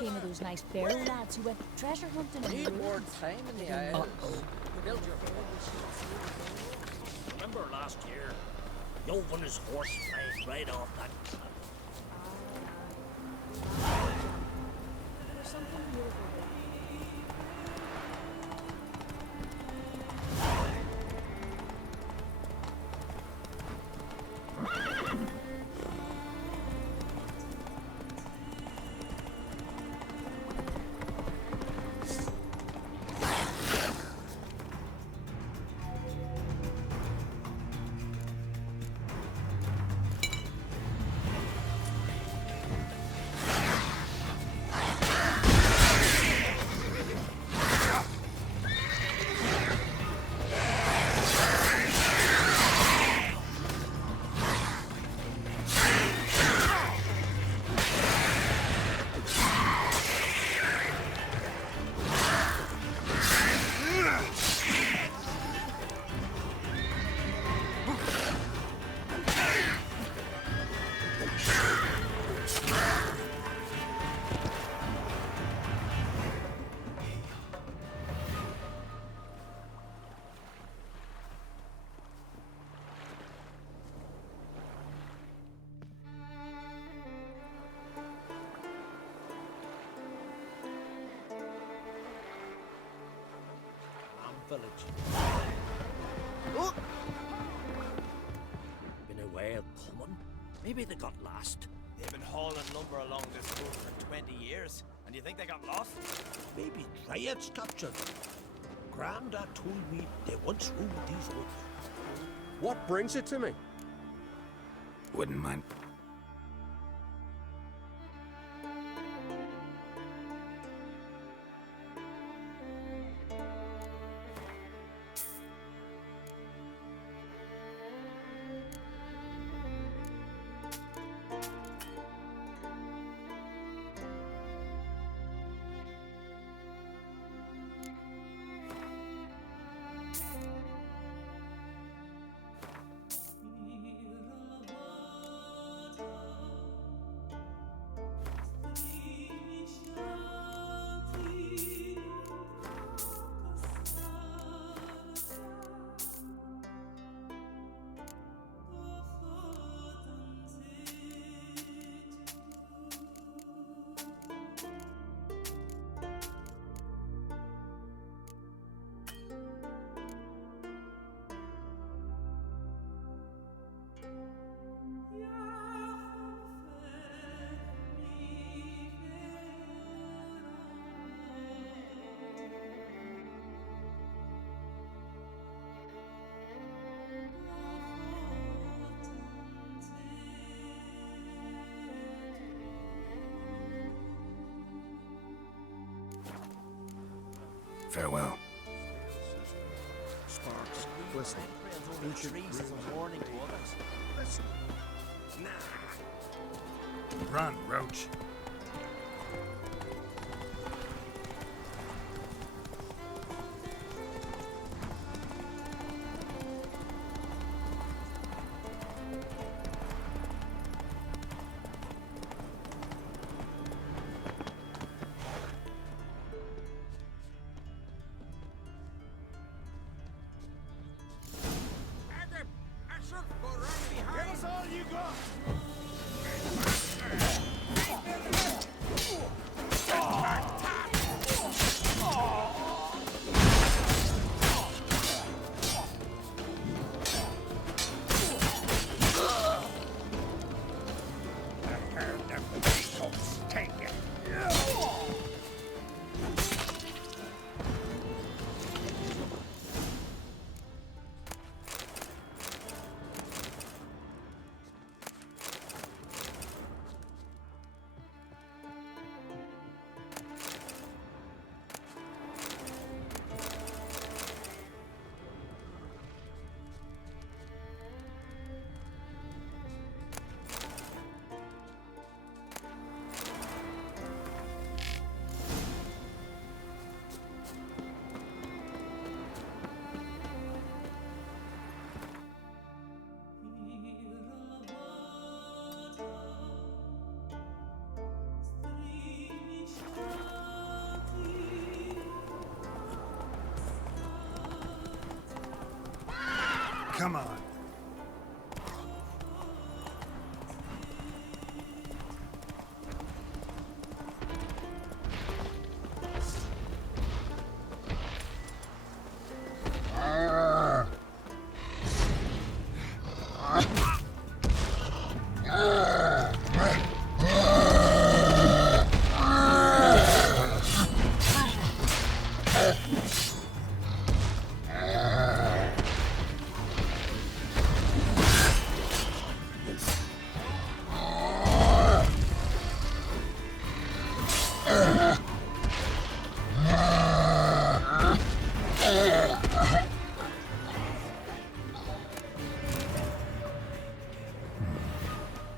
became of those nice Barrow lads who went treasure hunting in the Need more ruins? time in the Isles. Build your Remember last year? Yovan his horse flying right off that cliff. There's something beautiful there. Village. Been a while coming. Maybe they got lost. They've been hauling lumber along this road for 20 years, and you think they got lost? Maybe Dryad's captured. Grandad told me they once ruled these woods. What brings it to me? Wouldn't mind. Farewell. Sparks, glisten. Only trees as a warning to others. Listen. Run, Roach. Give us all you got! Come on.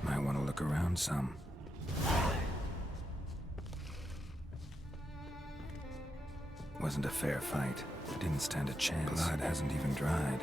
Might want to look around some. Wasn't a fair fight. Didn't stand a chance. Blood hasn't even dried.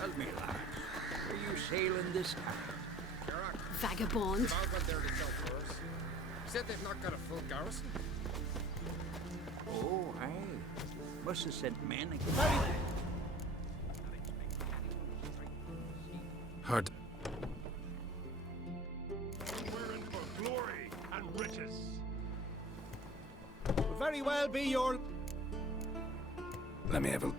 Tell me, lad, are you sailing this time? Vagabond. Said they've not got a full garrison. Oh, aye. Must have sent men again. Hard. We're in for glory and riches. Will very well be your... Let me have a...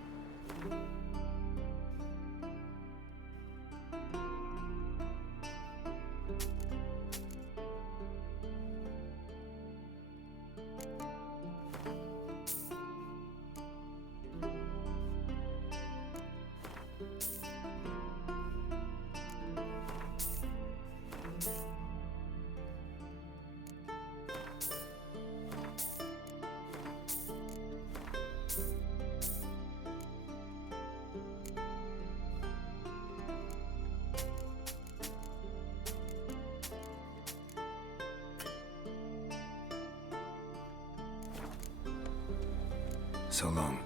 So long.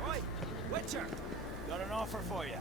Right, Witcher, got an offer for you.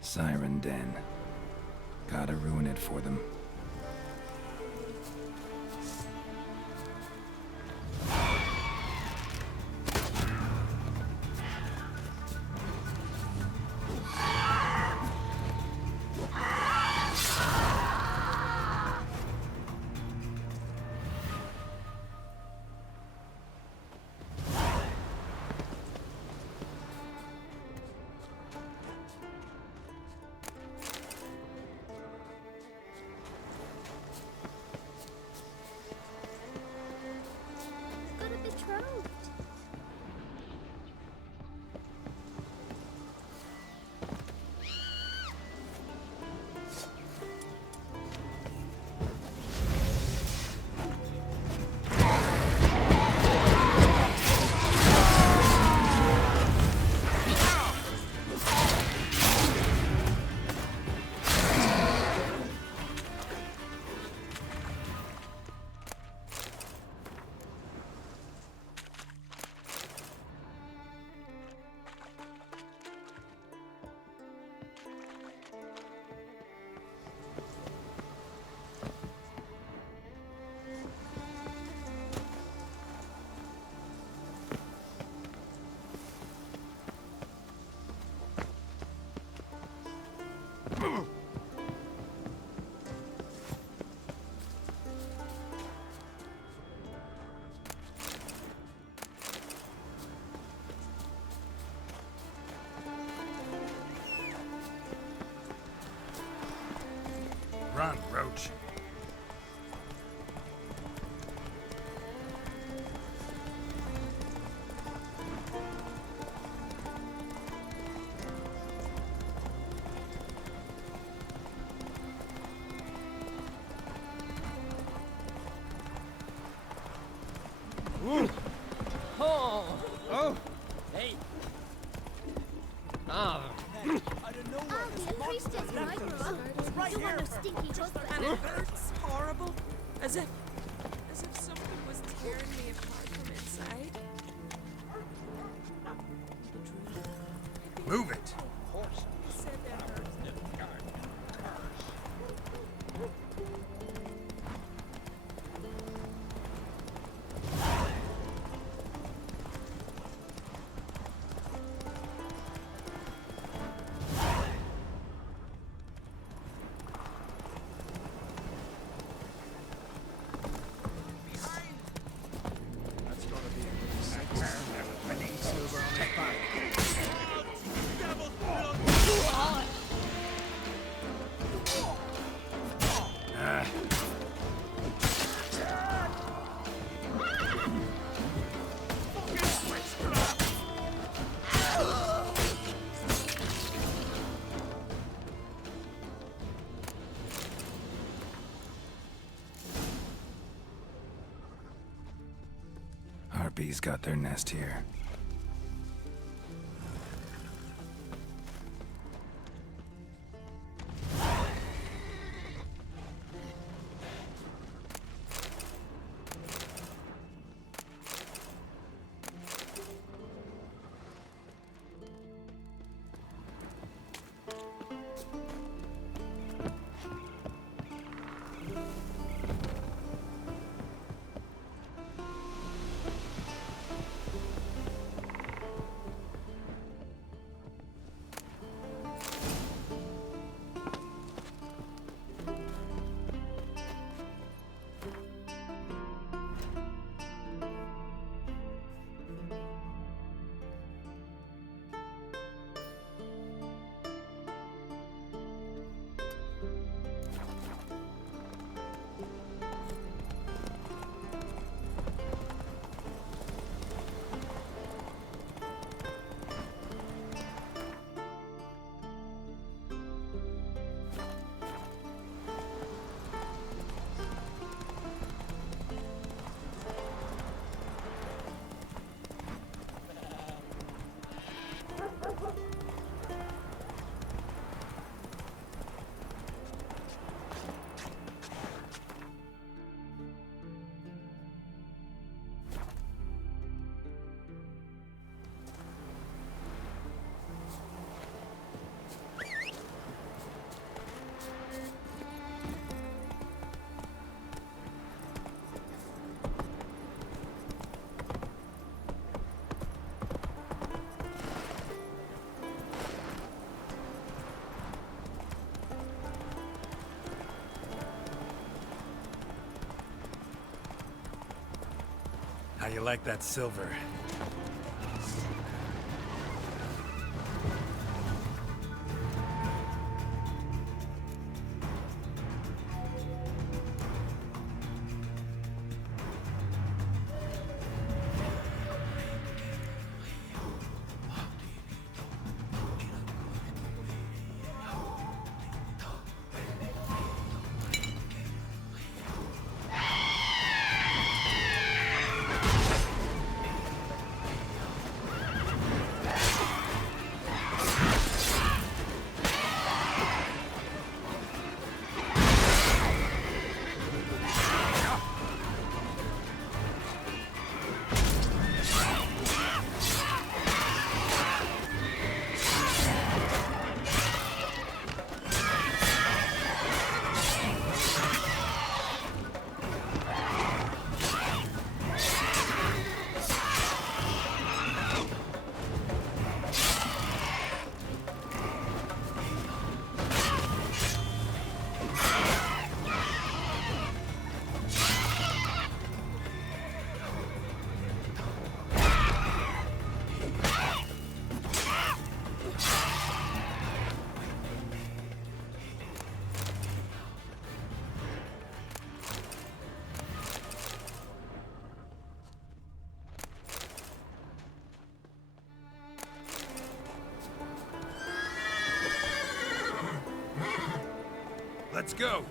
Siren Den. Gotta ruin it for them. Run, Roach. Oh! Hey! Ah! I'll be a priestess when I grow up. You want no stinky husband. And it hurts horrible, as if something was tearing me apart from inside. Move it! He said that hurt. Harpies got their nest here. How you like that silver? Let's go!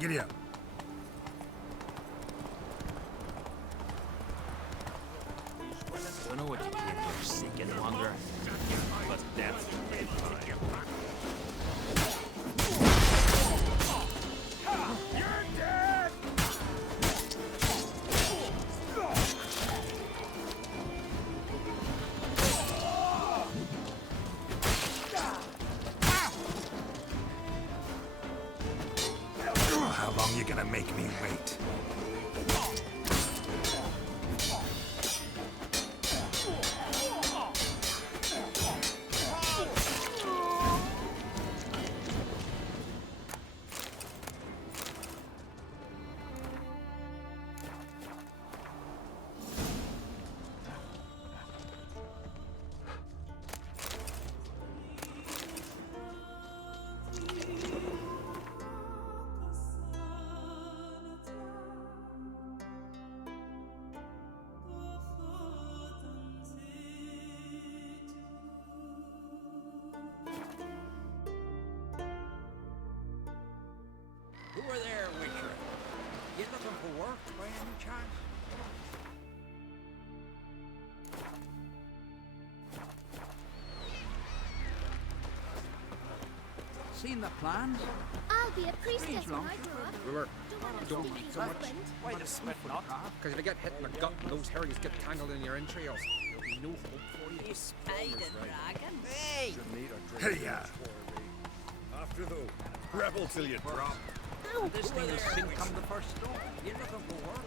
Giddy up. Don't know what you came here seek and wonder, but that's You're dead! How long you gonna make me wait? Who are there, Witcher? You looking for work by any chance? Seen the plans? I'll be a priestess when I grow up. We were Don't want to so much. Why the spit not? because if you get hit in the gut, those herrings get tangled in your entrails. There'll be no hope for you. You spied a dragon? Hey! Hey, ya! After though, rebel till you drop. This needle sink come the first stone. You looking for work?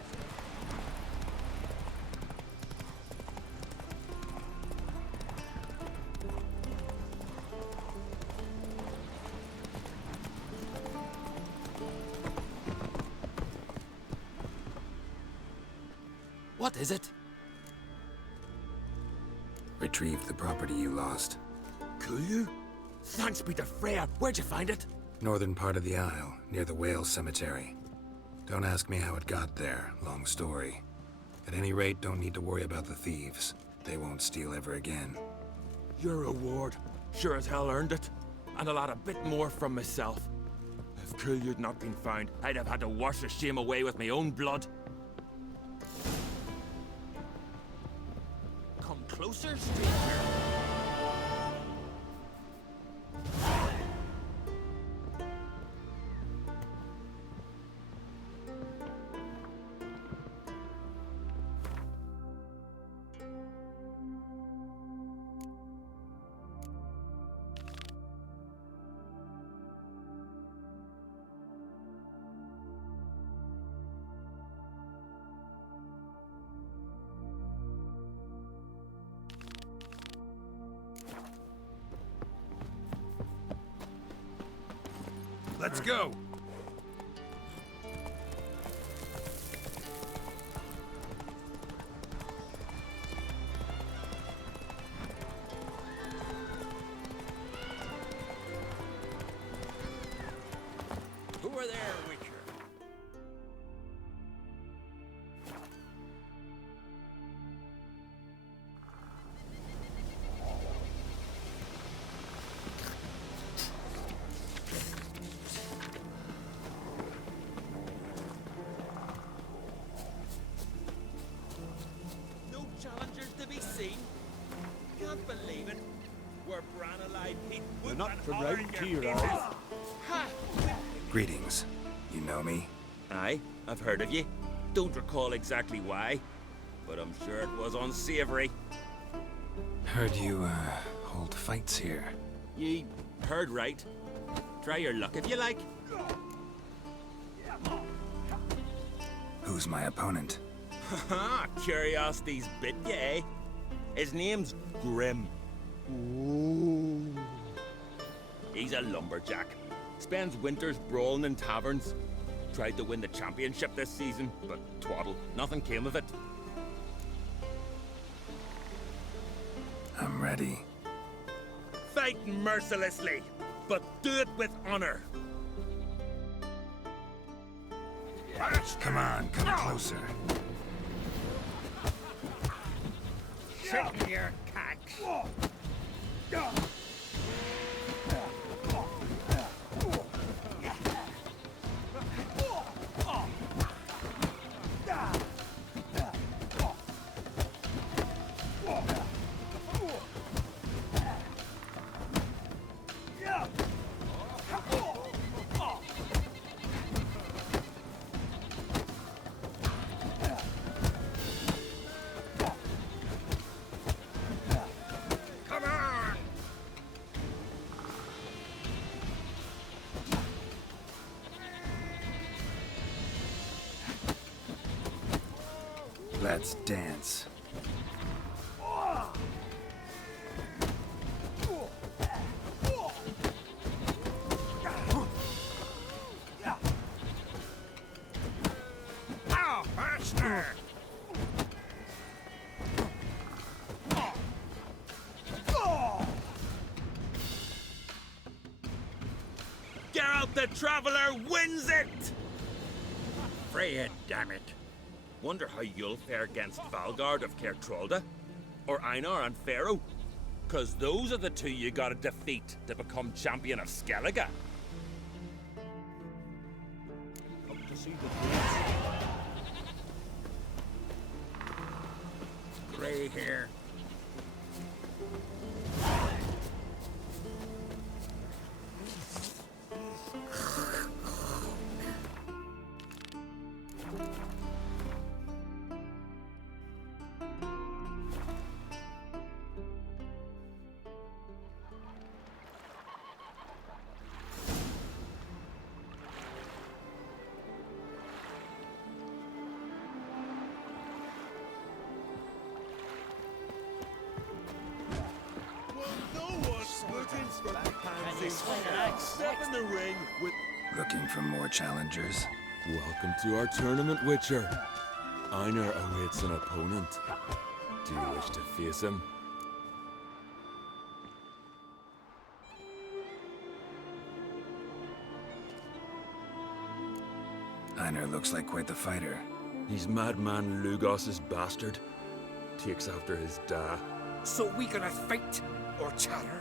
What is it? Retrieve the property you lost. Cool you? Thanks be to Freya. Where'd you find it? Northern part of the Isle, near the whale cemetery. Don't ask me how it got there, long story. At any rate, don't need to worry about the thieves. They won't steal ever again. Your reward sure as hell earned it. And a lot a bit more from myself. If Killiard not been found, I'd have had to wash the shame away with my own blood. Come closer, stranger. Let's go! Who are there, Witcher? No challengers to be seen. Can't believe it. We're bran alive, Pete. You're not from round here, are you? Ha! Greetings. You know me? Aye, I've heard of ye. Don't recall exactly why, but I'm sure it was unsavory. Heard you, hold fights here. Ye heard right. Try your luck if you like. Who's my opponent? Haha, curiosity's bit you, eh? His name's Grim. Ooh. He's a lumberjack. Spends winters brawling in taverns. Tried to win the championship this season, but twaddle, nothing came of it. I'm ready. Fight mercilessly, but do it with honor. Come on, come closer. Sit in your cacks. Let's dance. Geralt the Traveler wins it! Freya, damn it. Wonder how you'll fare against Valgard of Caer Trolda? Or Einar and Pharaoh? 'Cause those are the two you gotta defeat to become champion of Skellige. Come to see the prince. Grey hair. Step in the ring with... Looking for more challengers? Welcome to our tournament, Witcher. Einar awaits an opponent. Do you wish to face him? Einar looks like quite the fighter. He's madman Lugos's bastard. Takes after his da. So we gonna fight or chatter?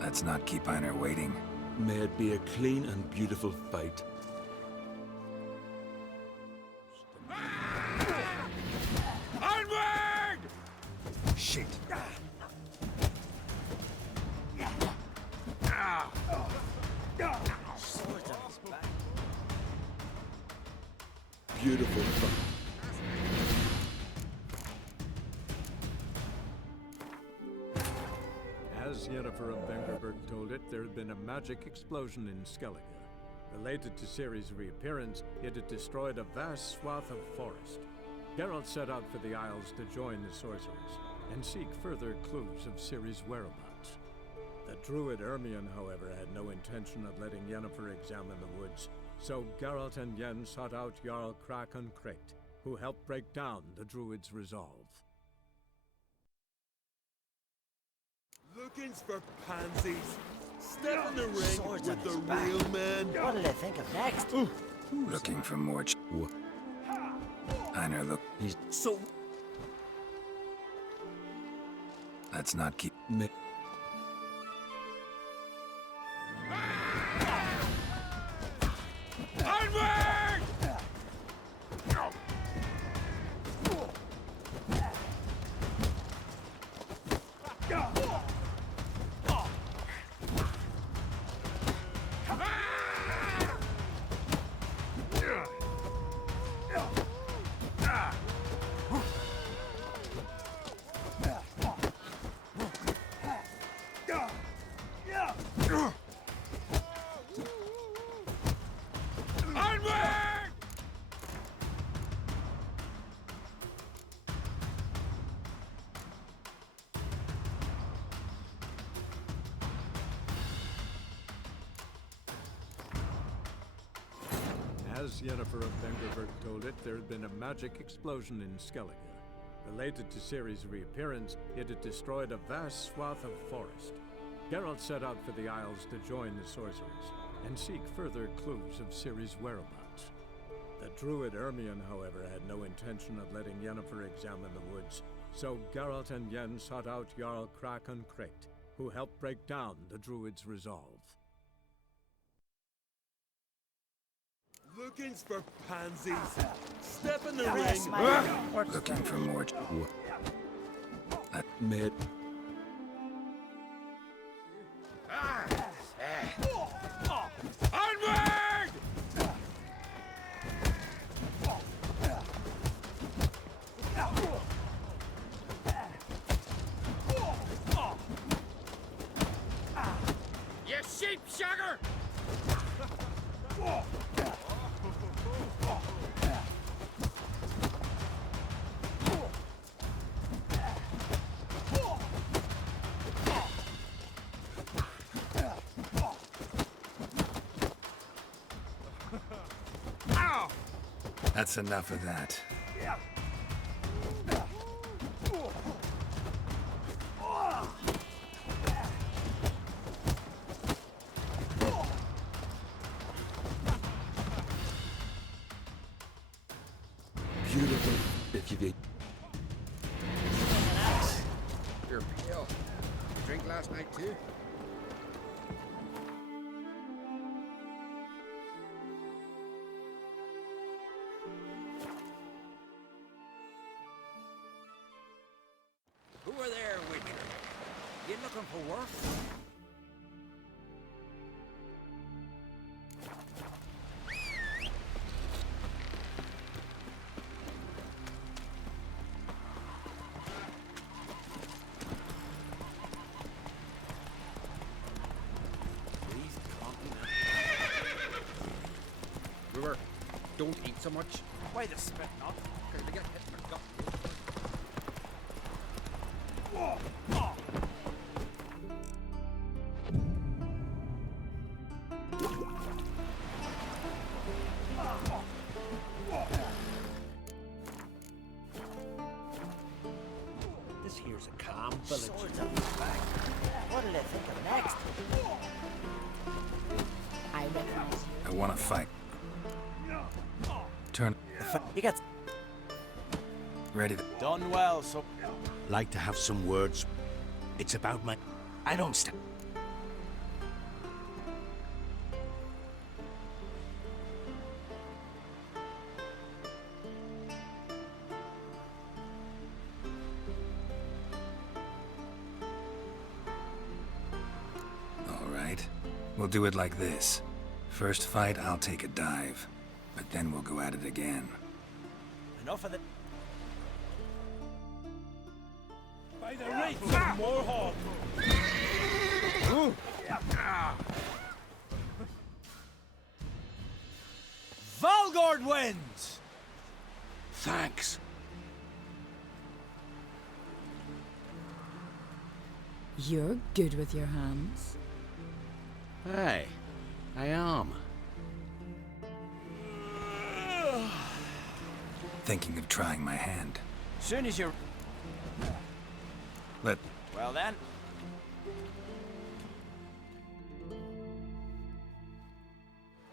Let's not keep Einar waiting. May it be a clean and beautiful fight. Onward! Shit. Beautiful fight. As Yennefer of Vengerberg told it, there had been a magic explosion in Skellige. Related to Ciri's reappearance, it had destroyed a vast swath of forest. Geralt set out for the Isles to join the sorcerers, and seek further clues of Ciri's whereabouts. The druid Ermion, however, had no intention of letting Yennefer examine the woods, so Geralt and Yen sought out Jarl Krakon Krayt, who helped break down the druid's resolve. Looking for pansies. Step in the ring with the real man. What did I think of next? Looking for more Einar, look. He's So... Let's not keep... Onward! As Yennefer of Vengerberg told it, there had been a magic explosion in Skellige. Related to Ciri's reappearance, it had destroyed a vast swath of forest. Geralt set out for the Isles to join the sorcerers and seek further clues of Ciri's whereabouts. The druid Ermion, however, had no intention of letting Yennefer examine the woods, so Geralt and Yen sought out Jarl Krakon Krekt, who helped break down the druid's resolve. Looking for pansies. Step in the ring. Looking for more. Mid. Onward! You sheep shagger! That's enough of that. Beautiful. If you get. You're pale. Drink last night too? Who are there, Witcher? You looking for work? Brewer, don't eat so much. Why the spit not? Because they get hit in the gut. This here's a calm village. Swords up his back. What'll they think of next? I recognize you. I want to fight. Turn. You got Ready to. done well, so Like to have some words. It's about my... I don't stand. All right. We'll do it like this. First fight, I'll take a dive. But then we'll go at it again. Enough of the. By the rates of Morhaug! Valgord wins! Thanks. You're good with your hands. Hey, I am. Thinking of trying my hand. Soon as you're. Let. Well then.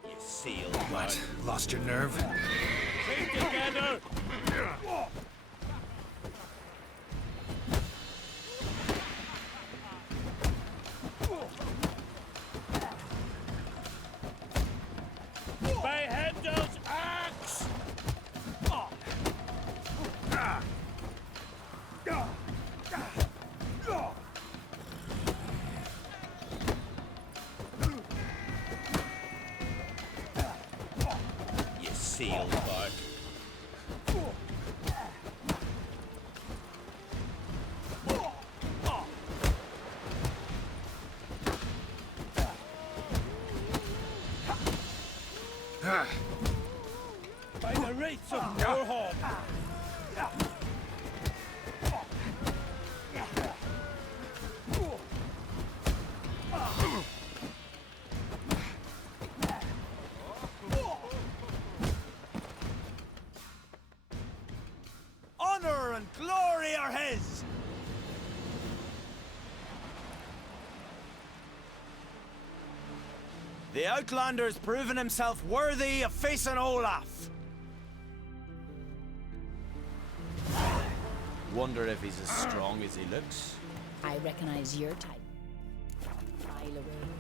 You seal. What? Lost your nerve? Keep together! By Hendel's axe! You seal bark. By the rates of Morhaug! are his! The Outlander's proven himself worthy of facing Olaf. Wonder if he's as strong as he looks. I recognize your type. Mile away.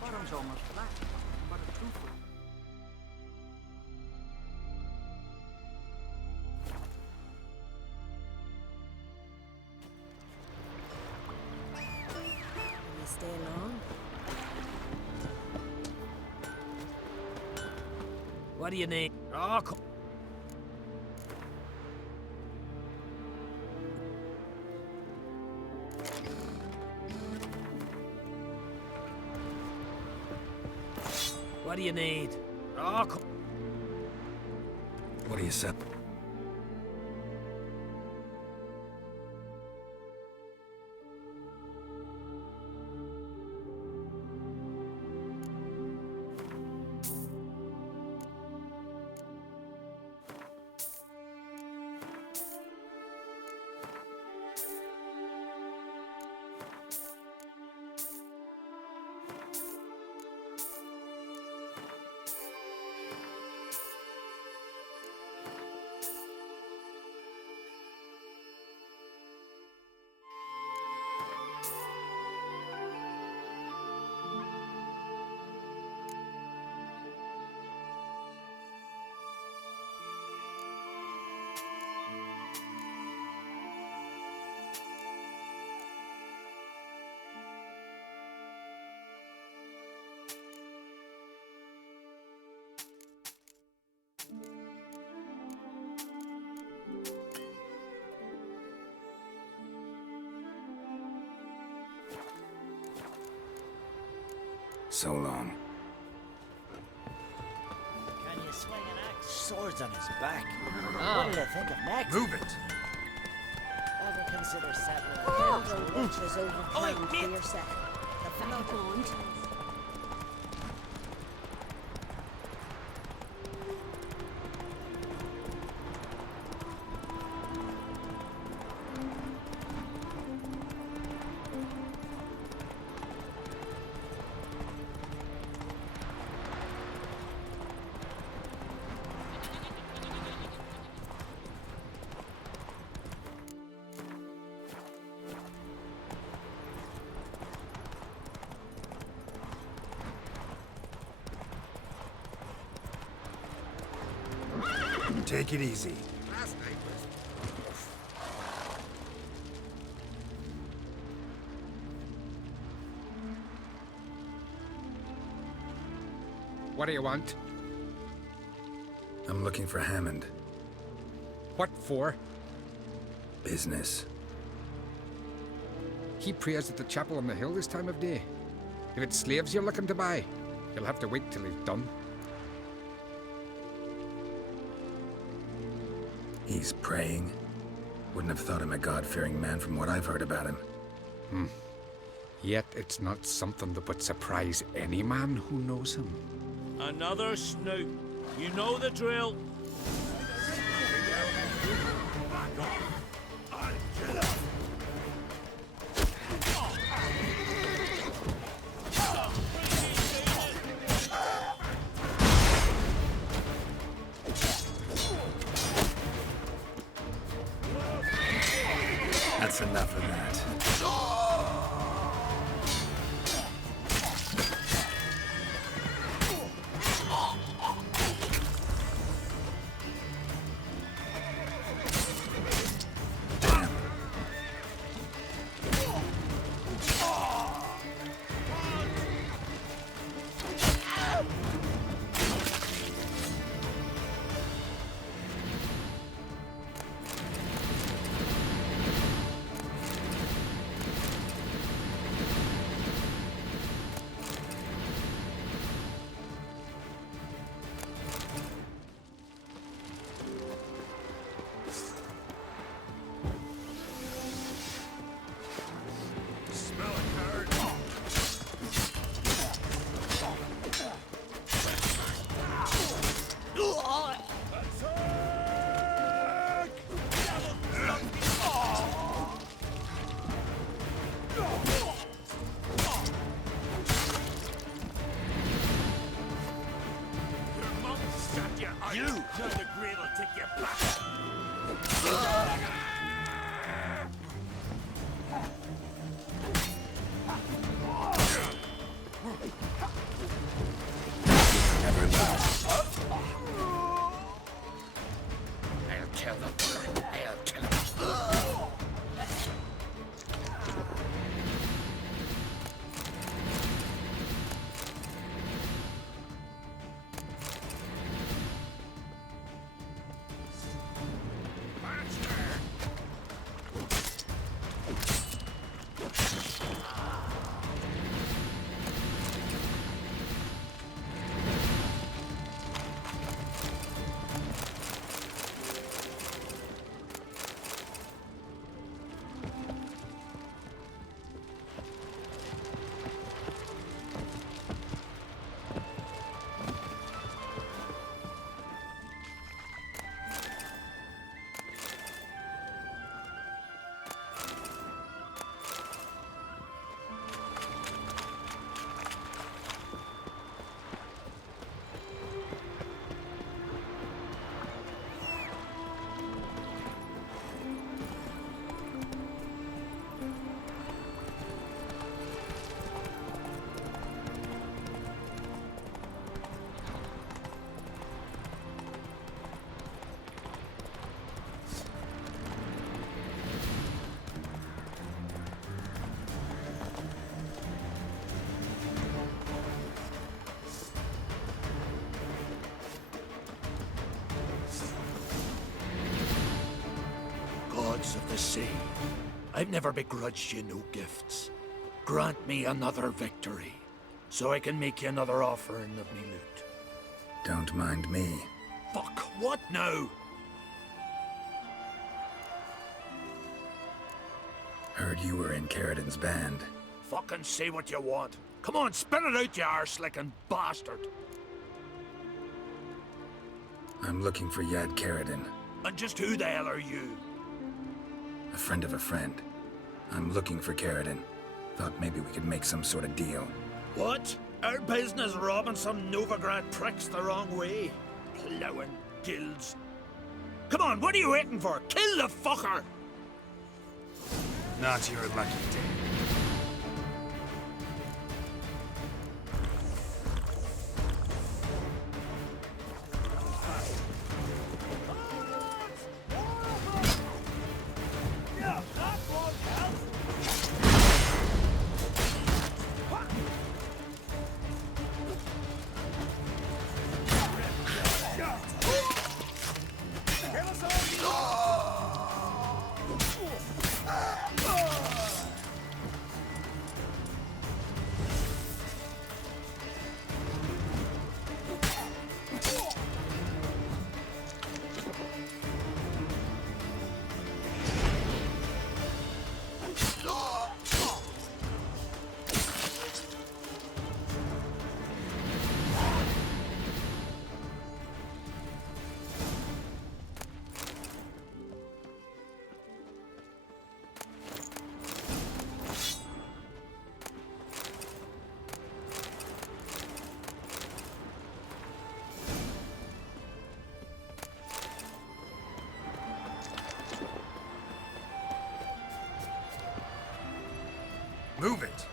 Bottom's almost flat, but a truthful. Can you stay long? What do you need? Oh, What do you need? oh, What do you say? So long. Can you swing an axe? Swords on his back. What do you think of next? Move it! Ever consider settling a builder which is overcome for yourself? The vagabond. Take it easy. Last night was... What do you want? I'm looking for Hammond. What for? Business. He prays at the chapel on the hill this time of day. If it's slaves you're looking to buy, you'll have to wait till he's done. He's praying. Wouldn't have thought him a God-fearing man from what I've heard about him. Yet it's not something that would surprise any man who knows him. Another snoop. You know the drill. That's enough of that. Of the sea, I've never begrudged you no gifts. Grant me another victory, so I can make you another offering of me loot. Don't mind me. Fuck, what now? Heard you were in Karadin's band. Fucking say what you want. Come on, spit it out, you arse-licking bastard. I'm looking for Yad Karadin. And just who the hell are you? A friend of a friend. I'm looking for Karadin. Thought maybe we could make some sort of deal. What? Our business robbing some Novigrad pricks the wrong way? Plowing guilds. Come on, what are you waiting for? Kill the fucker! Not your lucky day. Move it!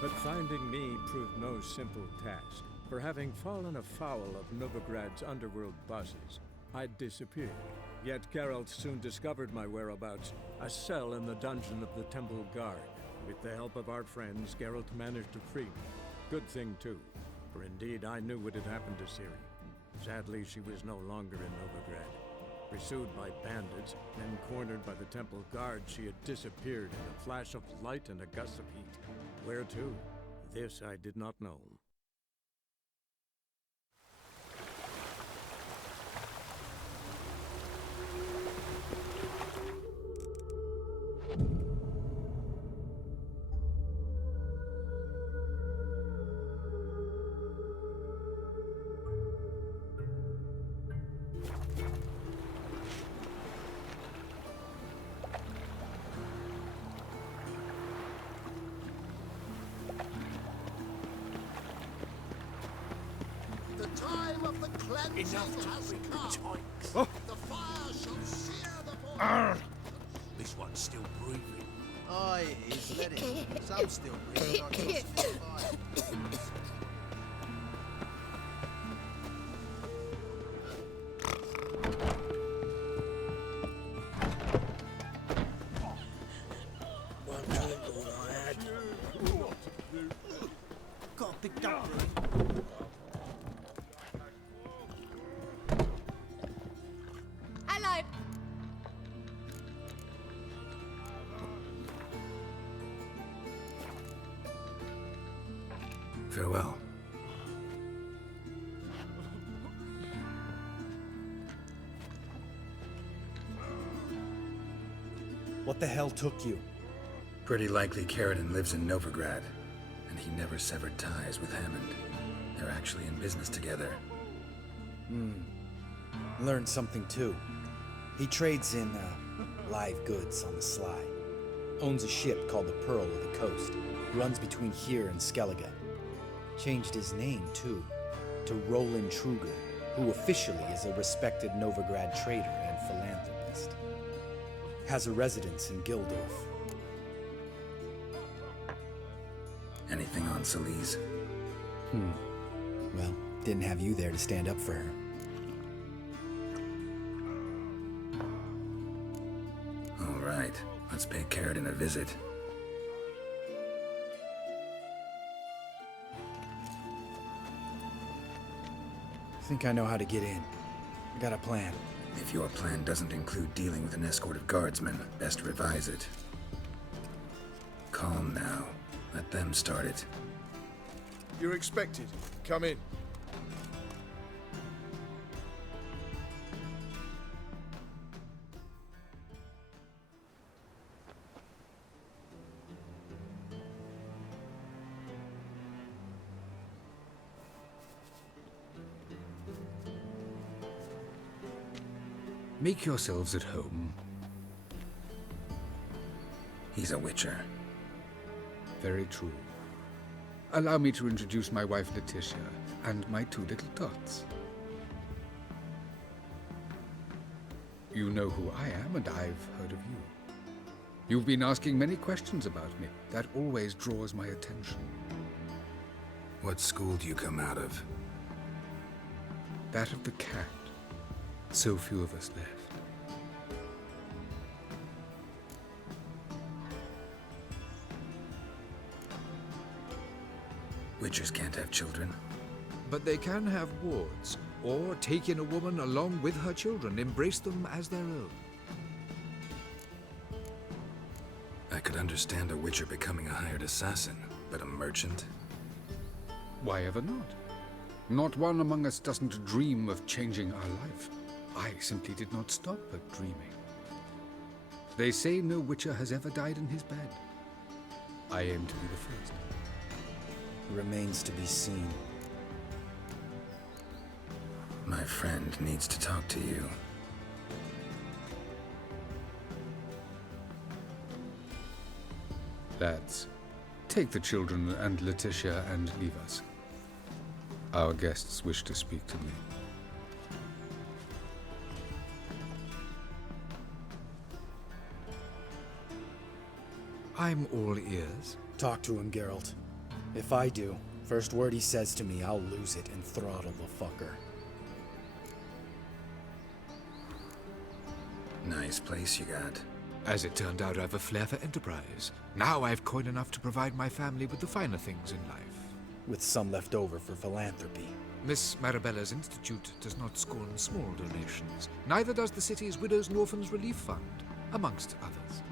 But finding me proved no simple task. For having fallen afoul of Novigrad's underworld bosses, I'd disappeared. Yet Geralt soon discovered my whereabouts, a cell in the dungeon of the Temple Guard. With the help of our friends, Geralt managed to free me. Good thing, too, for indeed I knew what had happened to Ciri. Sadly, she was no longer in Novigrad. Pursued by bandits, then cornered by the Temple Guard, she had disappeared in a flash of light and a gust of heat. Where to? This I did not know. Oh. The fire shall sear the bone. This one's still breathing. Aye, it is. Let it. Some still breathing. I just fire. One little I had. Got picked up. Hello. Farewell. What the hell took you? Pretty likely Karadin lives in Novigrad, and he never severed ties with Hammond. They're actually in business together. Learned something too. He trades in live goods on the sly. Owns a ship called the Pearl of the Coast. Runs between here and Skellige. Changed his name too, to Roland Truger, who officially is a respected Novigrad trader and philanthropist. Has a residence in Gildorf. Anything on Celise? Well, didn't have you there to stand up for her. All right, let's pay Karadin a visit. Think I know how to get in. I got a plan. If your plan doesn't include dealing with an escort of guardsmen, best revise it. Calm now. Let them start it. You're expected. Come in. Make yourselves at home. He's a witcher. Very true. Allow me to introduce my wife Letitia and my two little tots. You know who I am, and I've heard of you. You've been asking many questions about me. That always draws my attention. What school do you come out of? That of the cat. So few of us left. Witchers can't have children. But they can have wards, or take in a woman along with her children, embrace them as their own. I could understand a witcher becoming a hired assassin, but a merchant? Why ever not? Not one among us doesn't dream of changing our life. I simply did not stop at dreaming. They say no witcher has ever died in his bed. I aim to be the first. Remains to be seen. My friend needs to talk to you. Lads, take the children and Letitia and leave us. Our guests wish to speak to me. I'm all ears. Talk to him, Geralt. If I do, first word he says to me, I'll lose it and throttle the fucker. Nice place you got. As it turned out, I have a flair for enterprise. Now I have coin enough to provide my family with the finer things in life. With some left over for philanthropy. Miss Maribella's institute does not scorn small donations. Neither does the city's Widows and Orphans Relief Fund, amongst others.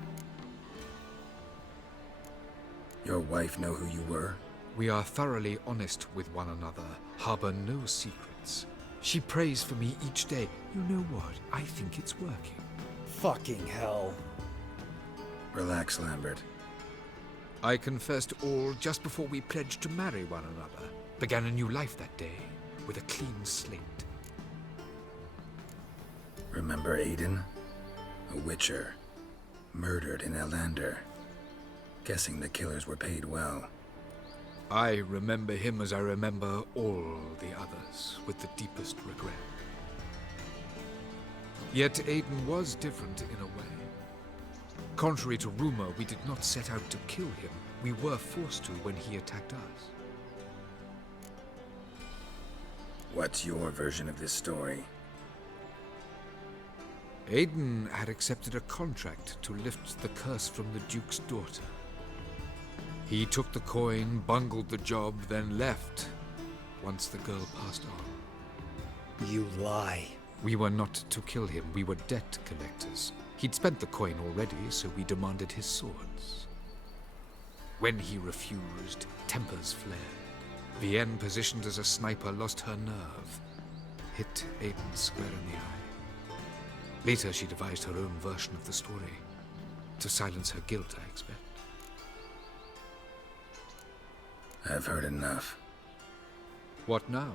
Your wife know who you were? We are thoroughly honest with one another, harbor no secrets. She prays for me each day. You know what? I think it's working. Fucking hell. Relax, Lambert. I confessed all just before we pledged to marry one another. Began a new life that day, with a clean slate. Remember Aiden? A witcher. Murdered in Elander. Guessing the killers were paid well. I remember him as I remember all the others, with the deepest regret. Yet Aiden was different in a way. Contrary to rumor, we did not set out to kill him. We were forced to when he attacked us. What's your version of this story? Aiden had accepted a contract to lift the curse from the Duke's daughter. He took the coin, bungled the job, then left, once the girl passed on. You lie. We were not to kill him, we were debt collectors. He'd spent the coin already, so we demanded his swords. When he refused, tempers flared. Vienne, positioned as a sniper, lost her nerve. Hit Aiden square in the eye. Later, she devised her own version of the story. To silence her guilt, I expect. I've heard enough. What now?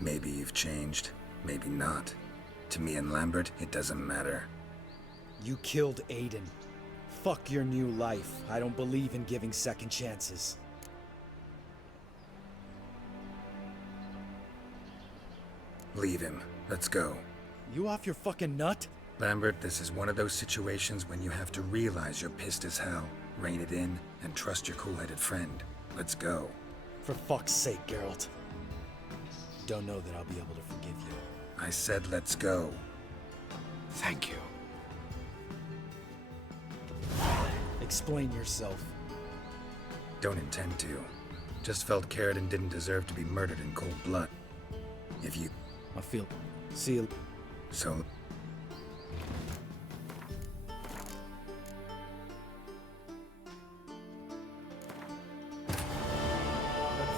Maybe you've changed, maybe not. To me and Lambert, it doesn't matter. You killed Aiden. Fuck your new life. I don't believe in giving second chances. Leave him. Let's go. You off your fucking nut? Lambert, this is one of those situations when you have to realize you're pissed as hell, rein it in, and trust your cool-headed friend. Let's go. For fuck's sake, Geralt. Don't know that I'll be able to forgive you. I said let's go. Thank you. Explain yourself. Don't intend to. Just felt Karadin didn't deserve to be murdered in cold blood. If you... I feel... See you... So...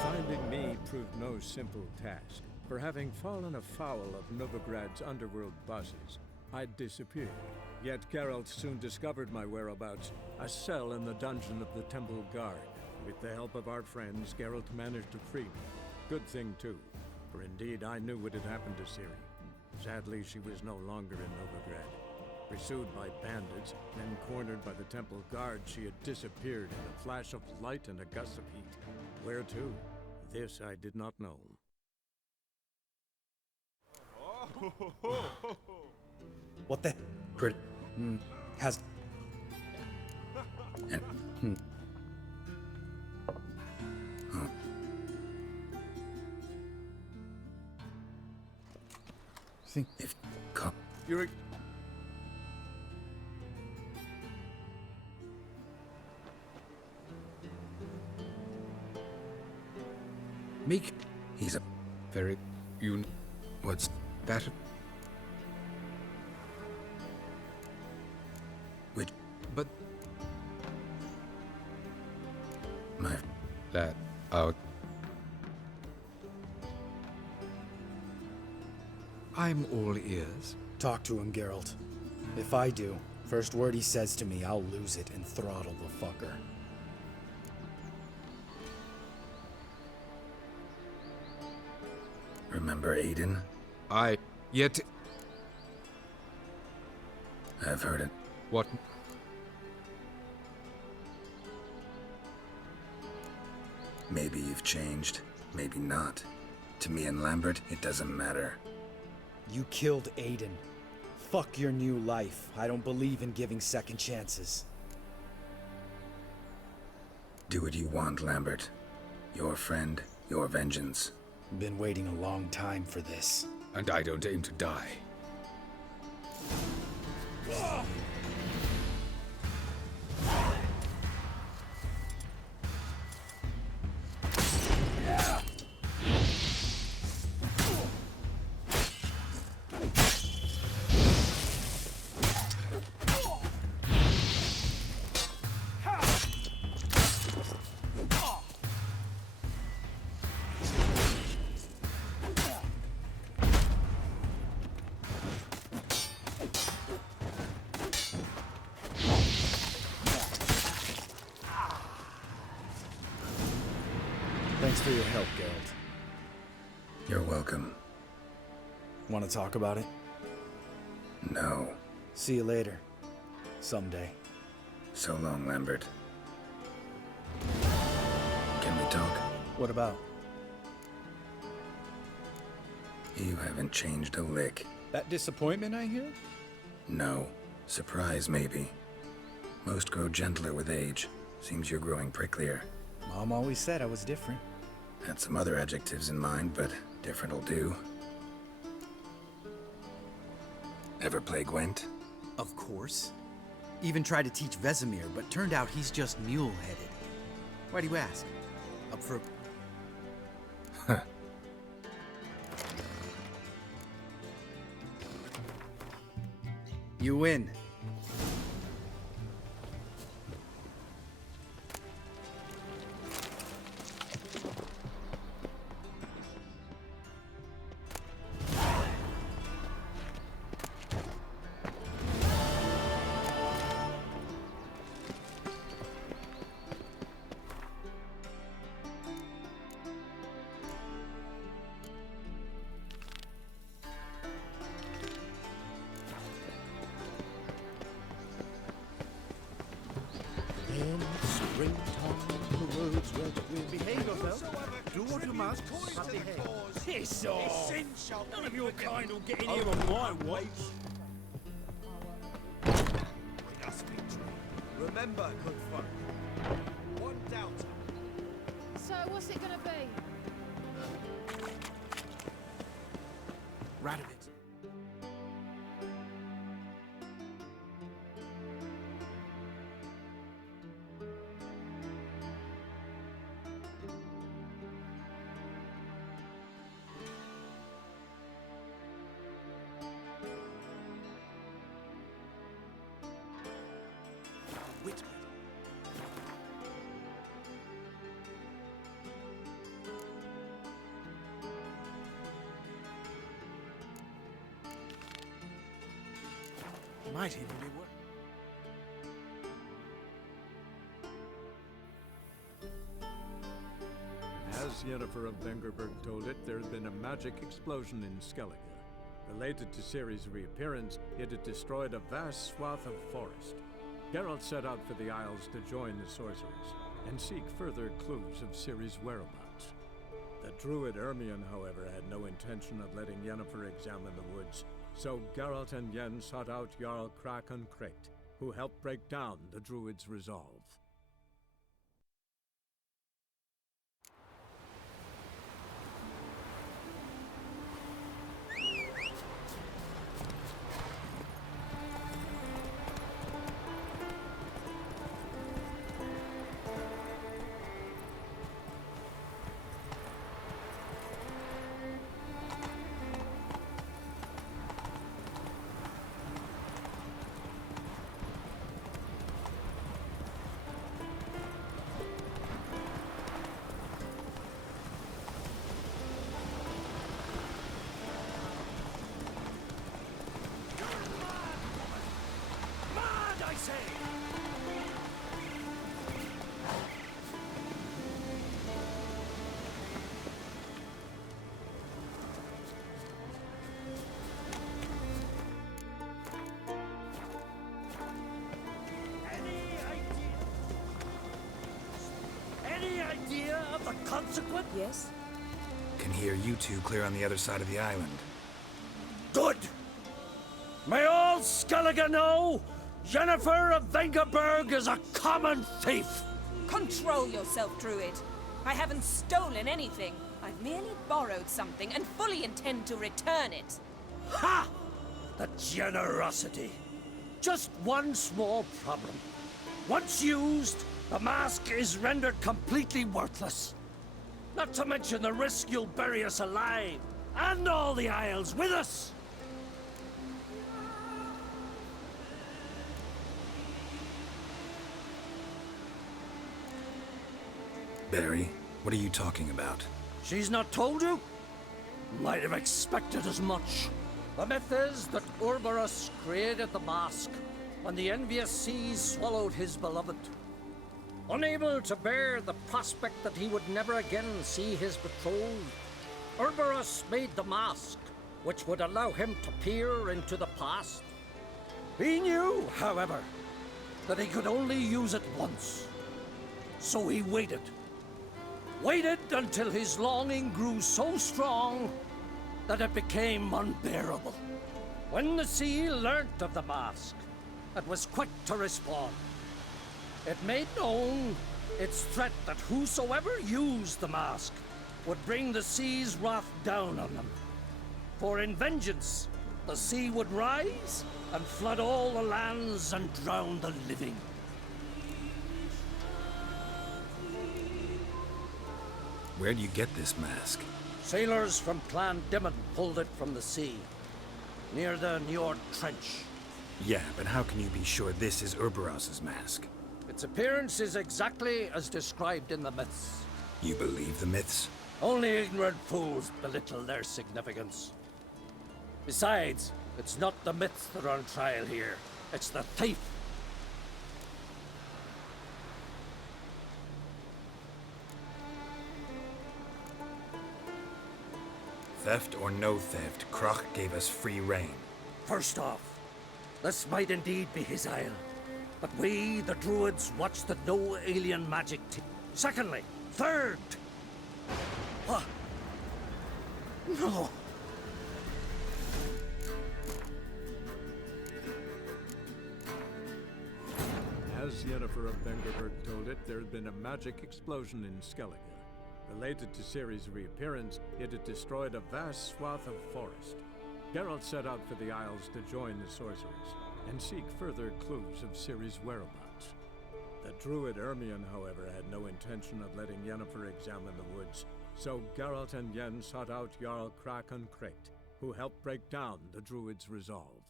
Finding me proved no simple task. For having fallen afoul of Novigrad's underworld bosses, I'd disappeared. Yet Geralt soon discovered my whereabouts, a cell in the dungeon of the Temple Guard. With the help of our friends, Geralt managed to free me. Good thing, too, for indeed I knew what had happened to Ciri. Sadly, she was no longer in Novigrad. Pursued by bandits, then cornered by the Temple Guard, she had disappeared in a flash of light and a gust of heat. Where to? This I did not know. What the... Has... And... Huh. Think if... You're... Meek. He's a... Very... You... What's... That... Which... But... My... That... Out... I'm all ears. Talk to him, Geralt. If I do, first word he says to me, I'll lose it and throttle the fucker. Remember Aiden? Yet... I've heard it. What? Maybe you've changed, maybe not. To me and Lambert, it doesn't matter. You killed Aiden. Fuck your new life. I don't believe in giving second chances. Do what you want, Lambert. Your friend, your vengeance. Been waiting a long time for this. And I don't aim to die. Thanks for your help, Geralt. You're welcome. Want to talk about it? No. See you later. Someday. So long, Lambert. Can we talk? What about? You haven't changed a lick. That disappointment I hear? No. Surprise, maybe. Most grow gentler with age. Seems you're growing pricklier. Mom always said I was different. Had some other adjectives in mind, but different'll do. Ever play Gwent? Of course. Even tried to teach Vesemir, but turned out he's just mule-headed. Why do you ask? Up for... Huh. You win. Behave yourself. Do what you must. But behave. Piss off! None of your kind will get in here on my watch. Remember, good folk. One doubter. So, what's it gonna be? Right of it. Might even be worth. As Yennefer of Vengerberg told it, there had been a magic explosion in Skellige. Related to Ciri's reappearance, it had destroyed a vast swath of forest. Geralt set out for the Isles to join the sorcerers, and seek further clues of Ciri's whereabouts. The druid Ermion, however, had no intention of letting Yennefer examine the woods, so Geralt and Yen sought out Jarl Krak and Krayt, who helped break down the Druid's resolve. Any idea of the consequence? Yes? Can hear you two clear on the other side of the island. Good! May all Skellige know Yennefer of Vengerberg is a common thief! Control yourself, Druid. I haven't stolen anything. I've merely borrowed something and fully intend to return it. Ha! The generosity. Just one small problem. Once used, the mask is rendered completely worthless. Not to mention the risk you'll bury us alive, and all the Isles with us! Barry, what are you talking about? She's not told you? Might have expected as much. The myth is that Urberus created the mask when the envious seas swallowed his beloved. Unable to bear the prospect that he would never again see his betrothed, Urberus made the mask, which would allow him to peer into the past. He knew, however, that he could only use it once. So he waited. Waited until his longing grew so strong that it became unbearable. When the sea learnt of the mask, it was quick to respond. It made known its threat that whosoever used the mask would bring the sea's wrath down on them. For in vengeance, the sea would rise and flood all the lands and drown the living. Where'd you get this mask? Sailors from Clan Dimon pulled it from the sea, near the Njord Trench. Yeah, but how can you be sure this is Urberos's mask? Its appearance is exactly as described in the myths. You believe the myths? Only ignorant fools belittle their significance. Besides, it's not the myths that are on trial here. It's the thief. Theft or no theft, Kroch gave us free rein. First off, this might indeed be his isle, but we, the Druids, watch that no alien magic. Secondly, third. What? No. As Yennefer of Vengerberg told it, there had been a magic explosion in Skellige. Related to Ciri's reappearance, it had destroyed a vast swath of forest. Geralt set out for the Isles to join the sorcerers and seek further clues of Ciri's whereabouts. The druid Ermion, however, had no intention of letting Yennefer examine the woods, so Geralt and Yen sought out Jarl Krakon Krayt, who helped break down the druid's resolve.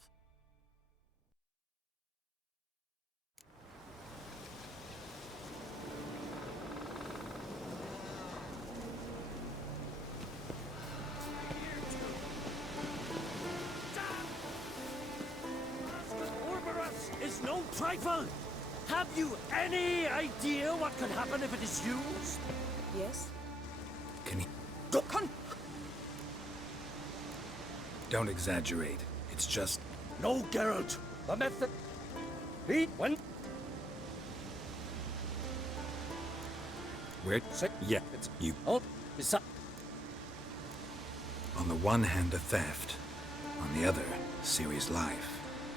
Is no trifle! Have you any idea what could happen if it is used? Yes? Can he... Con Don't exaggerate. It's just... No, Geralt. The method... He... When... Where... Say... Yeah, it's you. Oh, besides... On the one hand, a theft. On the other, Ciri's life.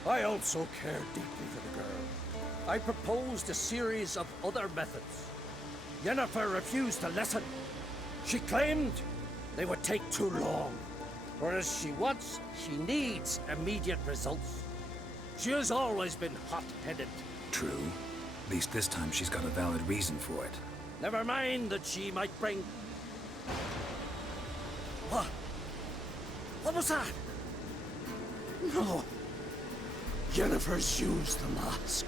I also care deeply for the girl. I proposed a series of other methods. Yennefer refused to listen. She claimed they would take too long, whereas she needs immediate results. She has always been hot-headed. True. At least this time she's got a valid reason for it. Never mind that she might bring... What? What was that? No. Yennefer's used the mask.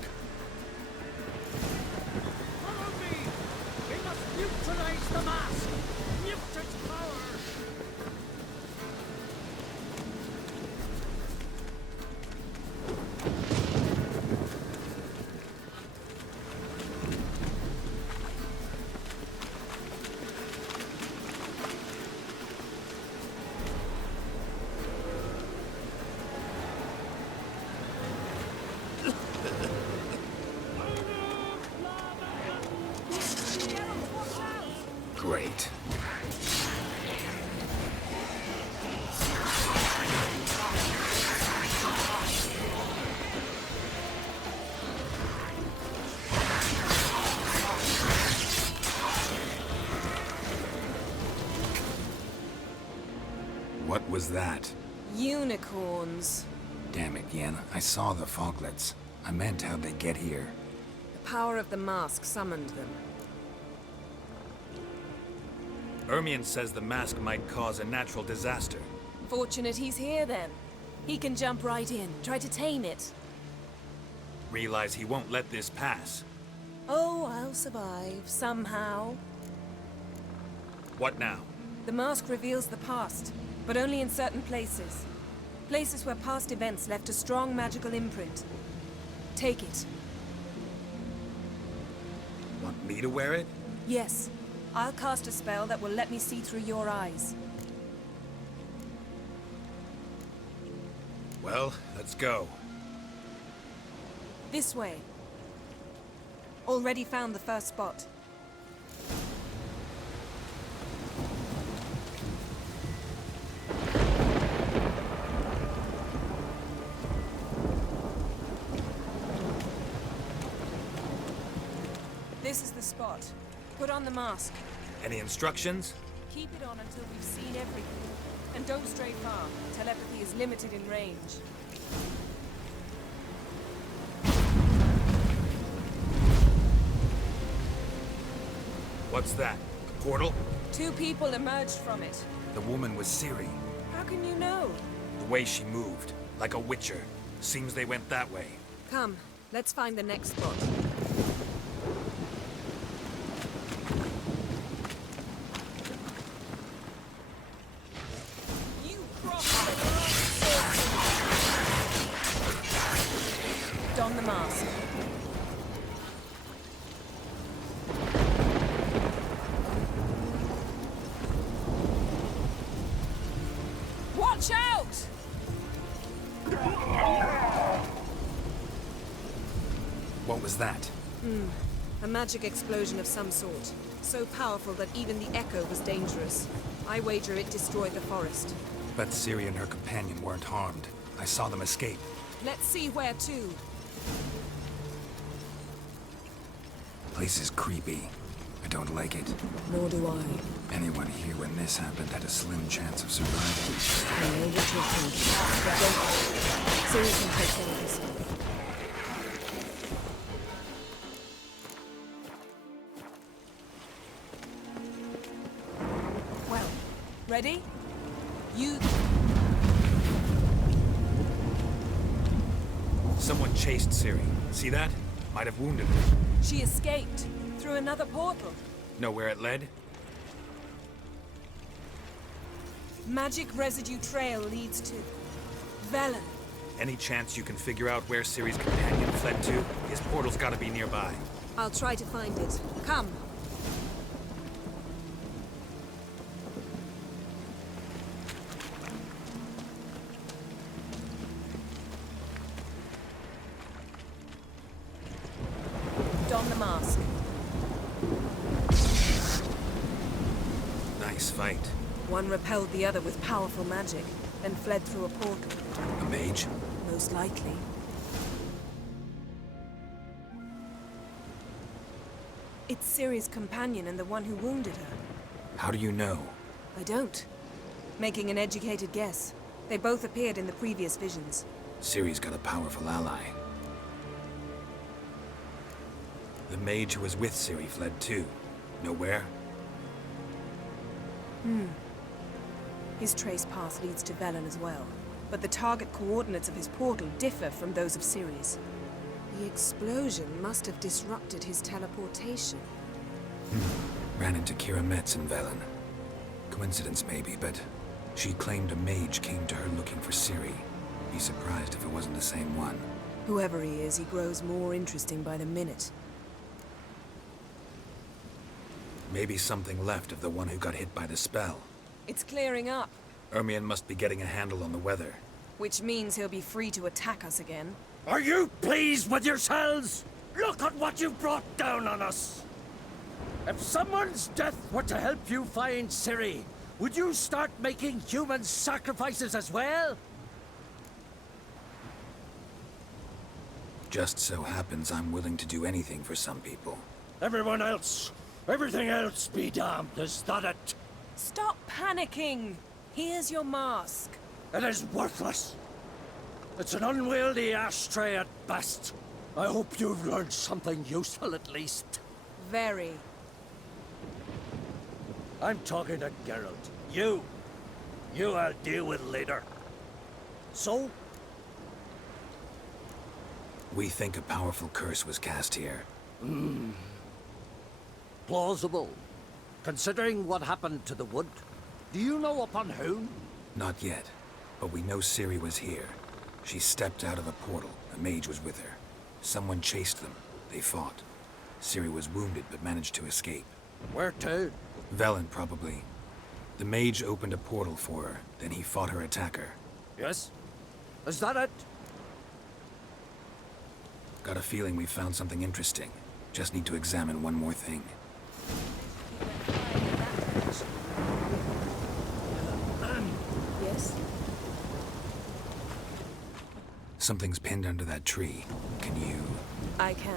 Follow me! We must neutralize the mask! Mute its power! Great. What was that? Unicorns. Damn it, Yen. I saw the foglets. I meant how'd they get here. The power of the mask summoned them. Ermion says the mask might cause a natural disaster. Fortunate he's here then. He can jump right in, try to tame it. Realize he won't let this pass. Oh, I'll survive, somehow. What now? The mask reveals the past, but only in certain places. Places where past events left a strong magical imprint. Take it. Want me to wear it? Yes. I'll cast a spell that will let me see through your eyes. Well, let's go. This way. Already found the first spot. This is the spot. Put on the mask. Any instructions? Keep it on until we've seen everything. And don't stray far. Telepathy is limited in range. What's that? A portal? 2 people emerged from it. The woman was Ciri. How can you know? The way she moved. Like a witcher. Seems they went that way. Come, let's find the next spot. Don the mask. Watch out! What was that? A magic explosion of some sort. So powerful that even the echo was dangerous. I wager it destroyed the forest. But Ciri and her companion weren't harmed. I saw them escape. Let's see where to. Place is creepy. I don't like it. Nor do I. Anyone here when this happened had a slim chance of surviving. I know what you're thinking. But don't. Ciri can take care of herself. Well, ready? You... Someone chased Ciri. See that? Might have wounded her. She escaped. Through another portal. Know where it led? Magic residue trail leads to... Velen. Any chance you can figure out where Ciri's companion fled to? His portal's gotta be nearby. I'll try to find it. Come. Don the mask. Nice fight. One repelled the other with powerful magic, then fled through a portal. A mage? Most likely. It's Ciri's companion and the one who wounded her. How do you know? I don't. Making an educated guess. They both appeared in the previous visions. Ciri's got a powerful ally. The mage who was with Ciri fled too. Know where? His trace path leads to Velen as well. But the target coordinates of his portal differ from those of Ciri's. The explosion must have disrupted his teleportation. Ran into Kira Metz in Velen. Coincidence maybe, but she claimed a mage came to her looking for Ciri. Be surprised if it wasn't the same one. Whoever he is, he grows more interesting by the minute. Maybe something left of the one who got hit by the spell. It's clearing up, Ermion must be getting a handle on the weather. which means he'll be free to attack us again. Are you pleased with yourselves? Look at what you've brought down on us! If someone's death were to help you find Ciri, would you start making human sacrifices as well? Just so happens I'm willing to do anything for some people. Everyone else, everything else be damned, is that it? Stop panicking! Here's your mask. It is worthless. It's an unwieldy ashtray at best. I hope you've learned something useful at least. Very. I'm talking to Geralt. You I'll deal with later. So? We think a powerful curse was cast here. Plausible. Considering what happened to the wood. Do you know upon whom? Not yet, but we know Ciri was here. She stepped out of a portal. A mage was with her. Someone chased them. They fought. Ciri was wounded but managed to escape. Where to? Velen, probably. The mage opened a portal for her, then he fought her attacker. Yes? Is that it? Got a feeling we found something interesting. Just need to examine one more thing. Yes? Something's pinned under that tree. Can you... I can.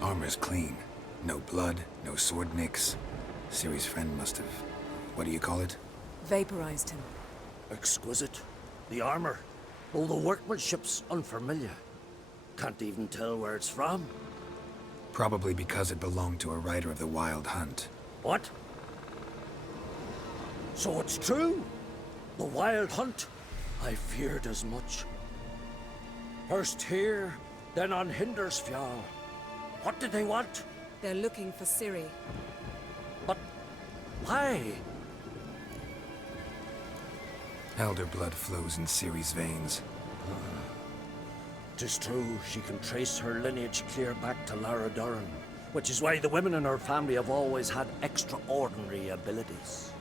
Armor's clean. No blood, no sword nicks. Ciri's friend must have... what do you call it? Vaporized him. Exquisite. The armor. All the workmanship's unfamiliar. Can't even tell where it's from. Probably because it belonged to a rider of the Wild Hunt. What? So it's true? The Wild Hunt? I feared as much. First here, then on Hindersfjall. What did they want? They're looking for Ciri. But why? Elder blood flows in Ciri's veins. 'Tis true, she can trace her lineage clear back to Lara Duran, which is why the women in her family have always had extraordinary abilities.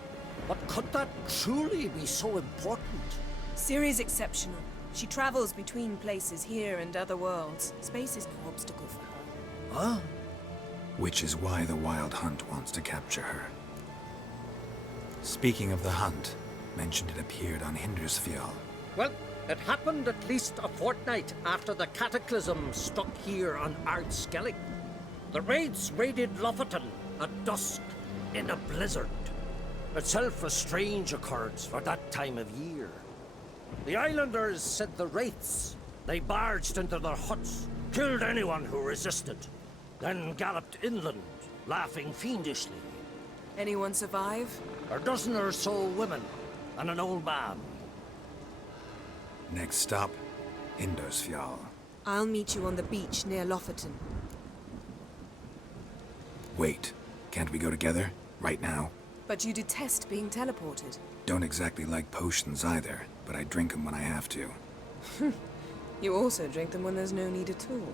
But could that truly be so important? Ciri's exceptional. She travels between places here and other worlds. Space is no obstacle for her. Huh? Which is why the Wild Hunt wants to capture her. Speaking of the hunt, mentioned it appeared on Hindersfjall. Well, it happened at least a fortnight after the cataclysm struck here on Ardskellig. The raids raided Lofoten at dusk in a blizzard. Itself a strange occurrence for that time of year. The islanders said the wraiths. They barged into their huts, killed anyone who resisted, then galloped inland, laughing fiendishly. Anyone survive? A dozen or so women, and an old man. Next stop, Indersfjall. I'll meet you on the beach near Lofoten. Wait, can't we go together? Right now? But you detest being teleported. Don't exactly like potions either, but I drink them when I have to. You also drink them when there's no need at all.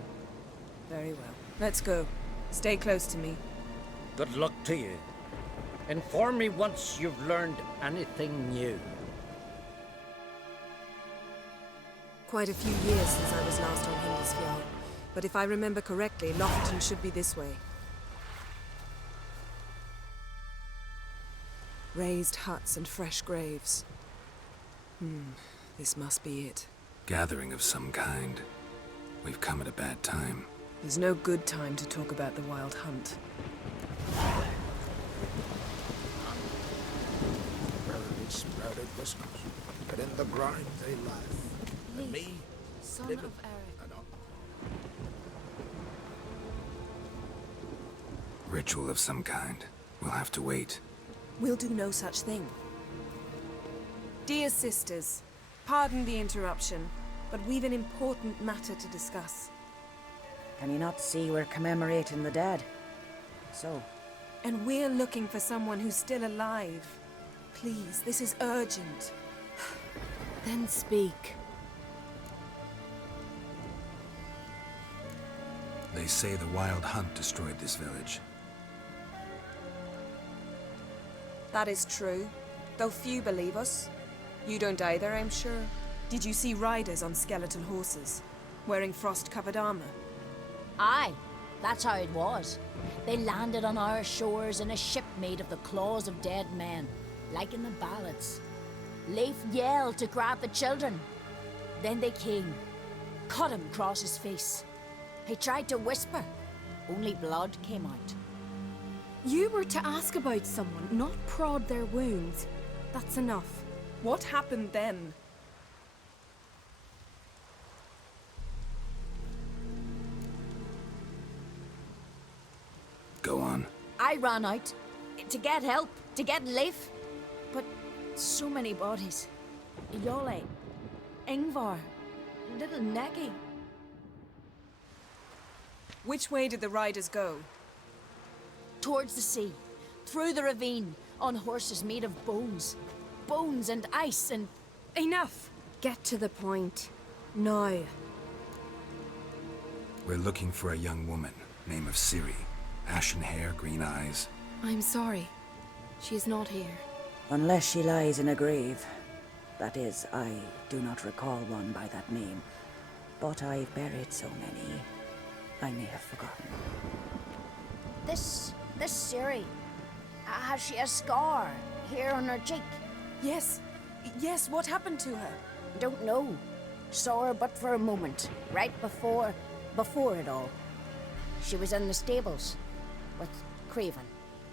Very well. Let's go. Stay close to me. Good luck to you. Inform me once you've learned anything new. quite a few years since I was last on Hindisfjall, but if I remember correctly, Lofton should be this way. Raised huts and fresh graves. This must be it. Gathering of some kind. We've come at a bad time. There's no good time to talk about the Wild Hunt. Barely sprouted whiskers, but in the grind they laugh. And me, Son living of Eric. and up. Ritual of some kind. We'll have to wait. We'll do no such thing. Dear sisters, pardon the interruption, but we've an important matter to discuss. Can you not see we're commemorating the dead? So? And we're looking for someone who's still alive. Please, this is urgent. Then speak. They say the Wild Hunt destroyed this village. That is true, though few believe us. You don't either, I'm sure. Did you see riders on skeletal horses, wearing frost-covered armor? Aye, that's how it was. They landed on our shores in a ship made of the claws of dead men, like in the ballads. Leif yelled to grab the children. Then they came, cut him across his face. He tried to whisper, only blood came out. You were to ask about someone, not prod their wounds. That's enough. What happened then? Go on. I ran out to get help, to get Leif. But so many bodies. Yole, Ingvar, little Necky. Which way did the riders go? Towards the sea, through the ravine, on horses made of bones. Bones and ice and... Enough! Get to the point. Now. We're looking for a young woman, name of Ciri. Ashen hair, green eyes. I'm sorry. She is not here. Unless she lies in a grave. That is, I do not recall one by that name. But I've buried so many, I may have forgotten. This Ciri, has she a scar here on her cheek? Yes, what happened to her? Don't know. Saw her but for a moment, right before it all. She was in the stables with Craven.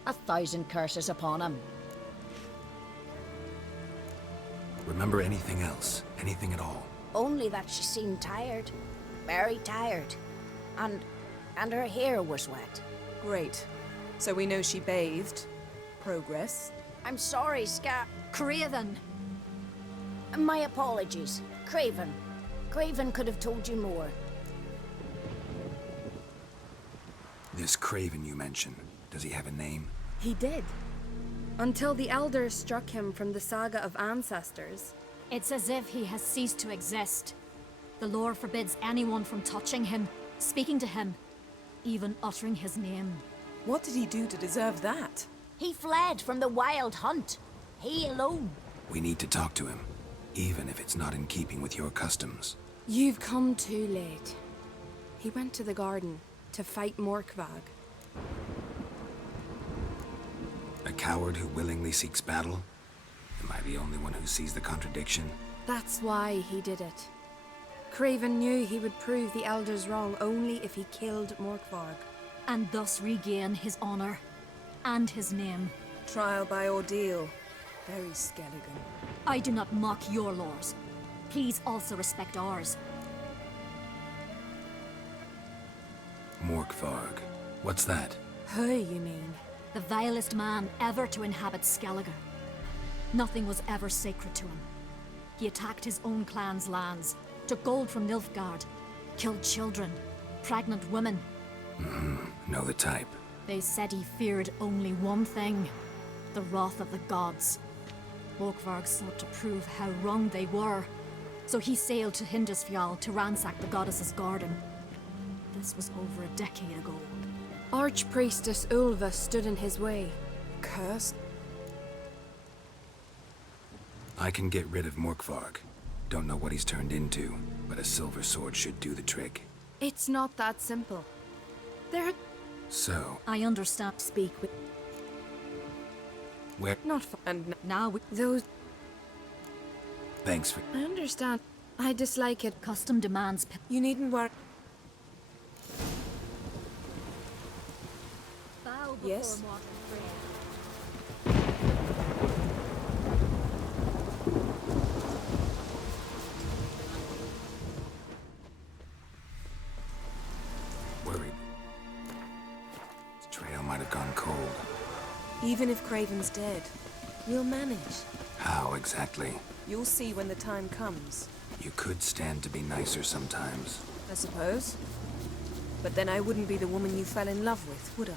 1,000 curses upon him. Remember anything else? Anything at all? Only that she seemed tired. Very tired. And her hair was wet. Great. So we know she bathed. Progress. I'm sorry, Craven! My apologies. Craven. Craven could have told you more. This Craven you mentioned, does he have a name? He did. Until the elders struck him from the saga of ancestors. It's as if he has ceased to exist. The lore forbids anyone from touching him, speaking to him, even uttering his name. What did he do to deserve that? He fled from the Wild Hunt. He alone. We need to talk to him, even if it's not in keeping with your customs. You've come too late. He went to the garden to fight Morkvag. A coward who willingly seeks battle? Am I the only one who sees the contradiction? That's why he did it. Craven knew he would prove the elders wrong only if he killed Morkvarg. And thus regain his honor and his name. Trial by ordeal. Very Skelligan. I do not mock your laws. Please also respect ours. Morkvarg. What's that? Who, you mean? The vilest man ever to inhabit Skellige. Nothing was ever sacred to him. He attacked his own clan's lands, took gold from Nilfgaard, killed children, pregnant women. Know the type. They said he feared only one thing, the wrath of the gods. Morkvarg sought to prove how wrong they were, so he sailed to Hindisfjall to ransack the goddess's garden. This was over a decade ago. Archpriestess Ulva stood in his way. Cursed? I can get rid of Morkvarg. Don't know what he's turned into, but a silver sword should do the trick. It's not that simple. There. So, I understand. Speak with. where? Not for. And Now we. those. Thanks for. I understand. I dislike it. Custom demands. You needn't worry. Bow before Yes? mortal prayer. Worried. This trail might have gone cold. Even if Craven's dead, we'll manage. How exactly? You'll see when the time comes. You could stand to be nicer sometimes. I suppose. But then I wouldn't be the woman you fell in love with, would I?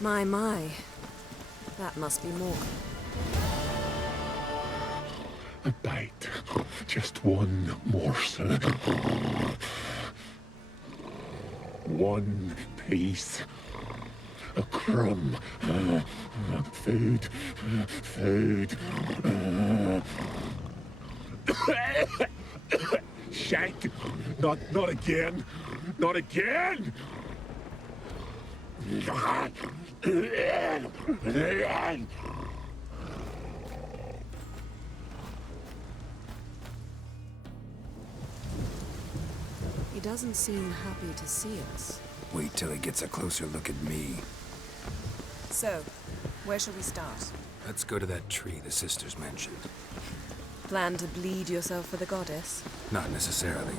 My. That must be more. A bite. Just one morsel. One piece. A crumb. Food. Food. Shank. Not again. Not again! He doesn't seem happy to see us. Wait till he gets a closer look at me. So, where shall we start? Let's go to that tree the sisters mentioned. Plan to bleed yourself for the goddess? Not necessarily,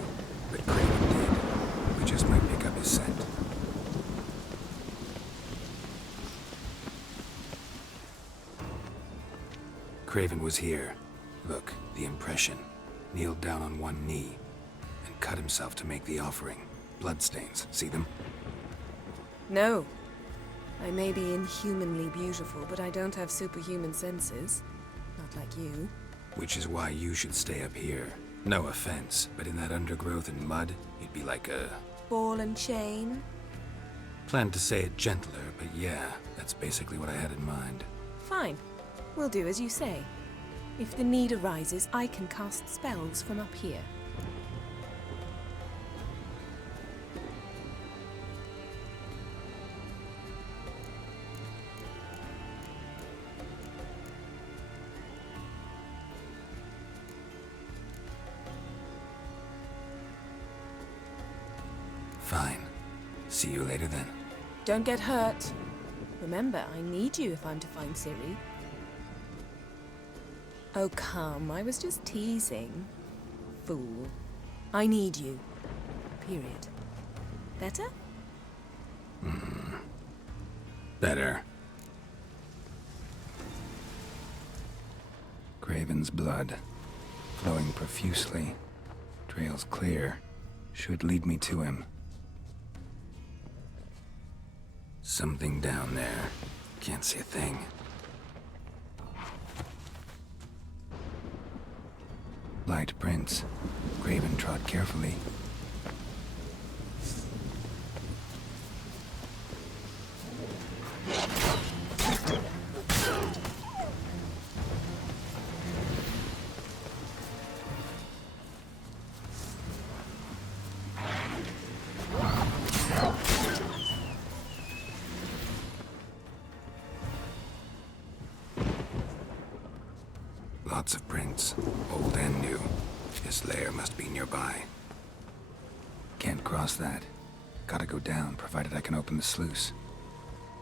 but Craven did. We just might pick up his scent. Craven was here. Look, the impression. Kneeled down on one knee and cut himself to make the offering. Bloodstains, see them? No. I may be inhumanly beautiful, but I don't have superhuman senses. Not like you. Which is why you should stay up here. No offense, but in that undergrowth and mud, you'd be like a... Ball and chain? Planned to say it gentler, but yeah, that's basically what I had in mind. Fine. We'll do as you say. If the need arises, I can cast spells from up here. Fine. See you later then. Don't get hurt. Remember, I need you if I'm to find Ciri. Oh, come. I was just teasing. Fool. I need you. Period. Better? Better. Craven's blood. Flowing profusely. Trail's clear. Should lead me to him. Something down there. Can't see a thing. Light prints. Craven trod carefully. Lots of prints, old and new. His lair must be nearby. Can't cross that. Gotta go down, provided I can open the sluice.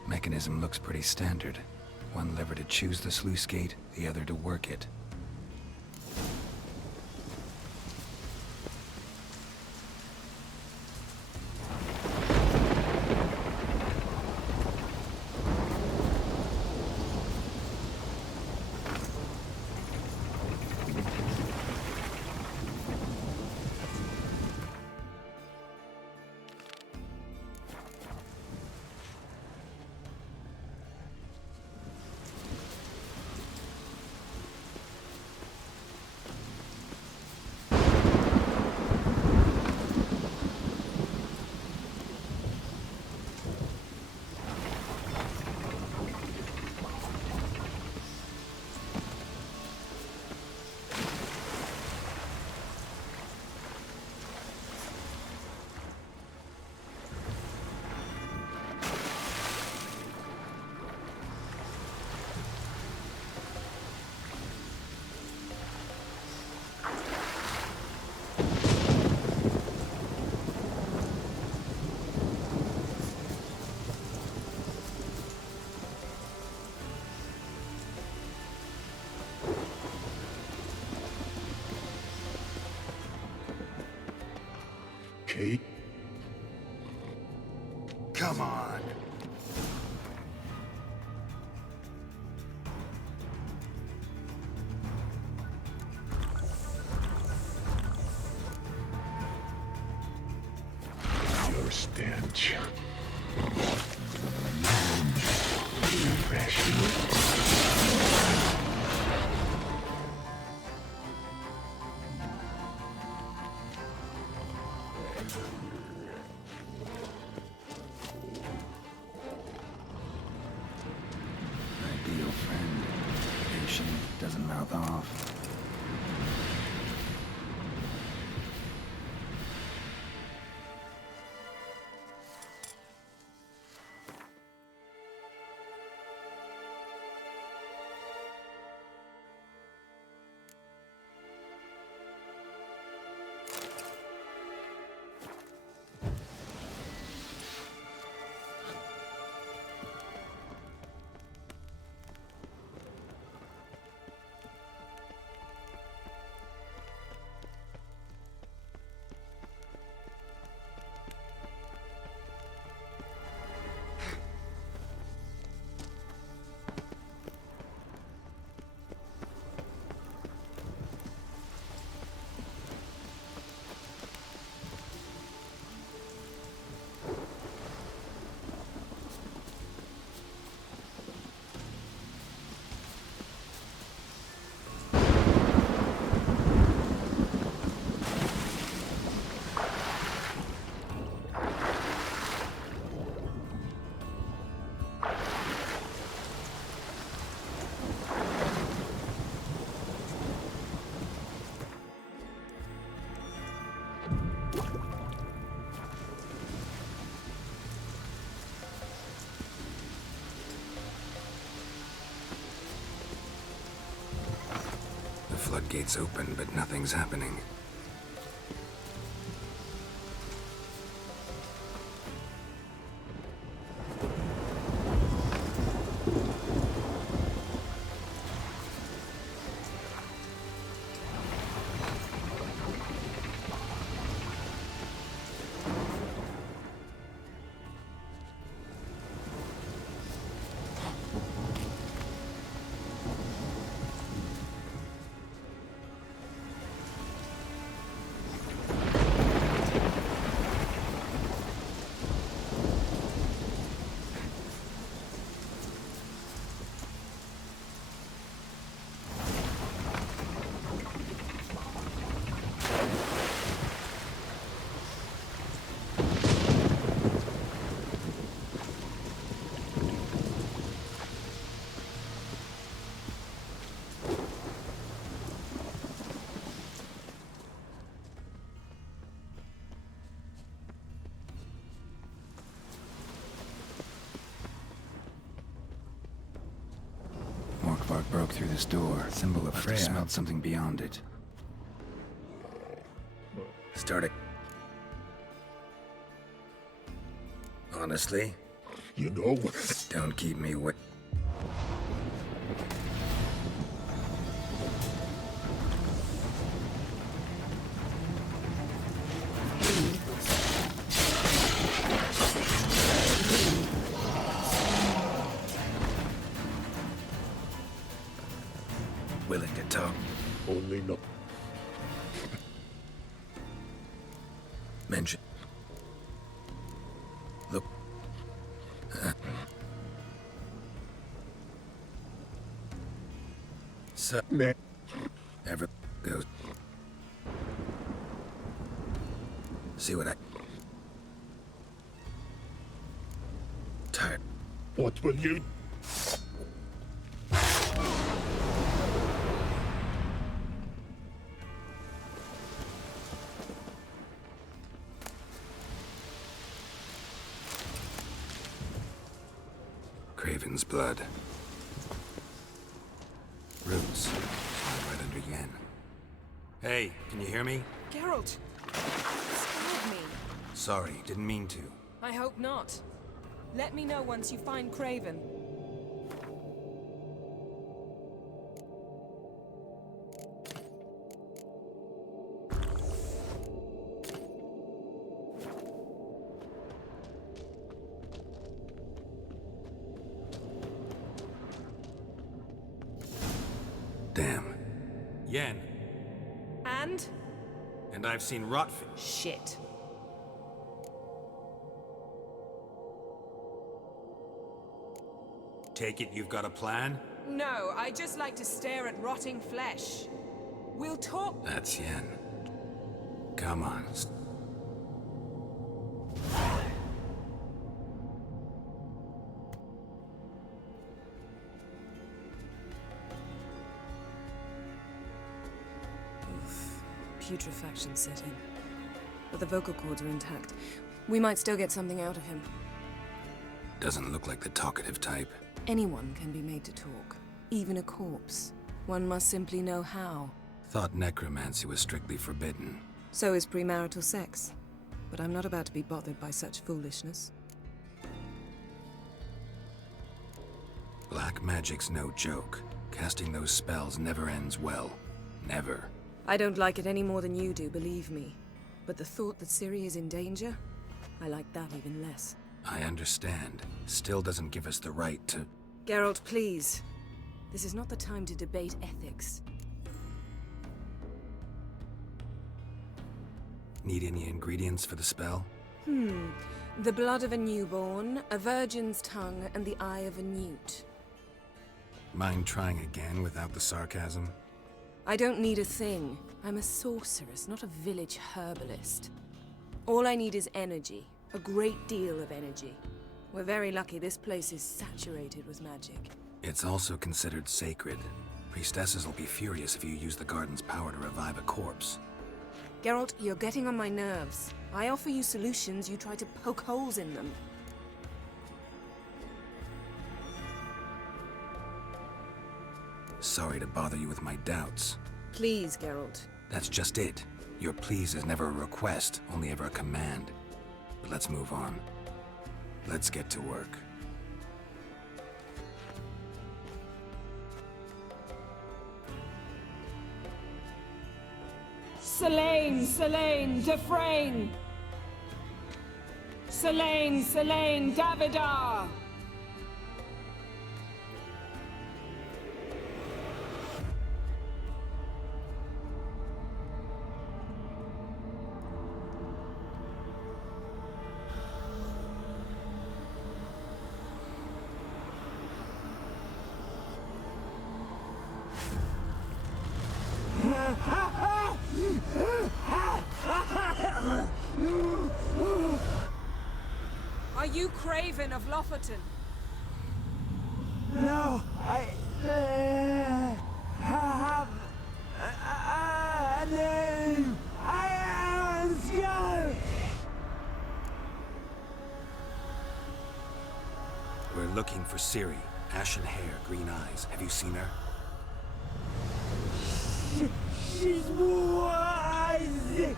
Mechanism looks pretty standard. One lever to choose the sluice gate, the other to work it. Kate? Come on. Your stench. Refreshing. Ideal friend. Patient, doesn't mouth off. The floodgates open, but nothing's happening. Broke through this door. Symbol of Freya. Smelled something beyond it. Start it. Honestly? You know. Don't keep me wait. Willing to talk? Only no. Mention. Look. So. Ever goes. See what I. Tired. What will you? Craven's blood. Roots. Right under Yen. Hey, can you hear me? Geralt! Scared me. Sorry, didn't mean to. I hope not. Let me know once you find Craven. Damn. Yen. And? And I've seen rotfish. Shit. Take it you've got a plan? No, I just like to stare at rotting flesh. We'll talk. That's Yen. Come on. Putrefaction set in. But the vocal cords are intact. We might still get something out of him. Doesn't look like the talkative type. Anyone can be made to talk. Even a corpse. One must simply know how. Thought necromancy was strictly forbidden. So is premarital sex. But I'm not about to be bothered by such foolishness. Black magic's no joke. Casting those spells never ends well. Never. I don't like it any more than you do, believe me. But the thought that Ciri is in danger? I like that even less. I understand. Still doesn't give us the right to... Geralt, please. This is not the time to debate ethics. Need any ingredients for the spell? The blood of a newborn, a virgin's tongue, and the eye of a newt. Mind trying again without the sarcasm? I don't need a thing. I'm a sorceress, not a village herbalist. All I need is energy. A great deal of energy. We're very lucky this place is saturated with magic. It's also considered sacred. Priestesses will be furious if you use the garden's power to revive a corpse. Geralt, you're getting on my nerves. I offer you solutions, you try to poke holes in them. Sorry to bother you with my doubts. Please, Geralt. That's just it. Your please is never a request, only ever a command. But let's move on. Let's get to work. Selene, Selene, Defrain! Selene, Selene, Davidar! Are you Craven of Lofoten? No, I have a name. I am Skull. We're looking for Ciri. Ashen hair, green eyes. Have you seen her? She's wise.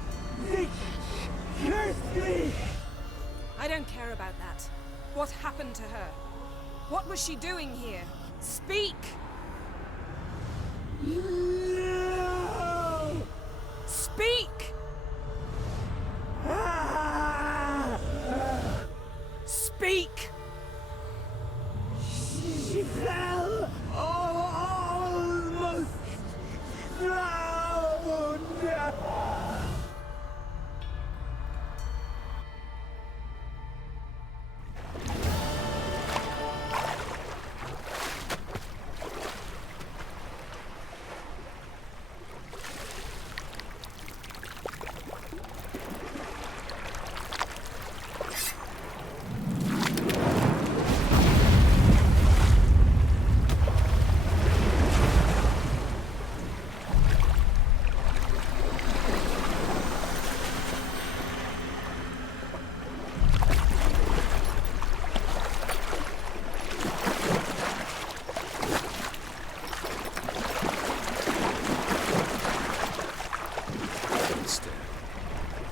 Curse me. I don't care about that. What happened to her? What was she doing here? Speak! No! Speak! Speak! She fell almost drowned.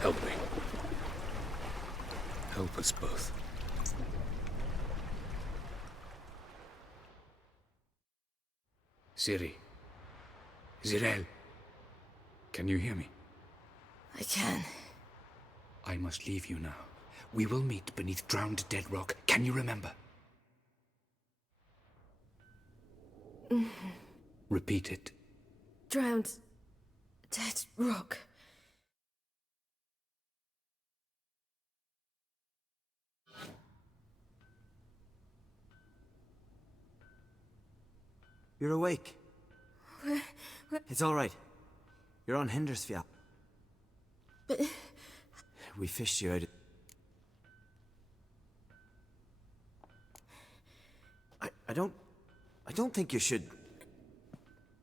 Help me. Help us both. Ciri. Zirel. Can you hear me? I can. I must leave you now. We will meet beneath drowned dead rock. Can you remember? Repeat it. drowned. Dead rock. You're awake. It's all right. You're on Hindersfjall. But We fished you out. I don't think you should.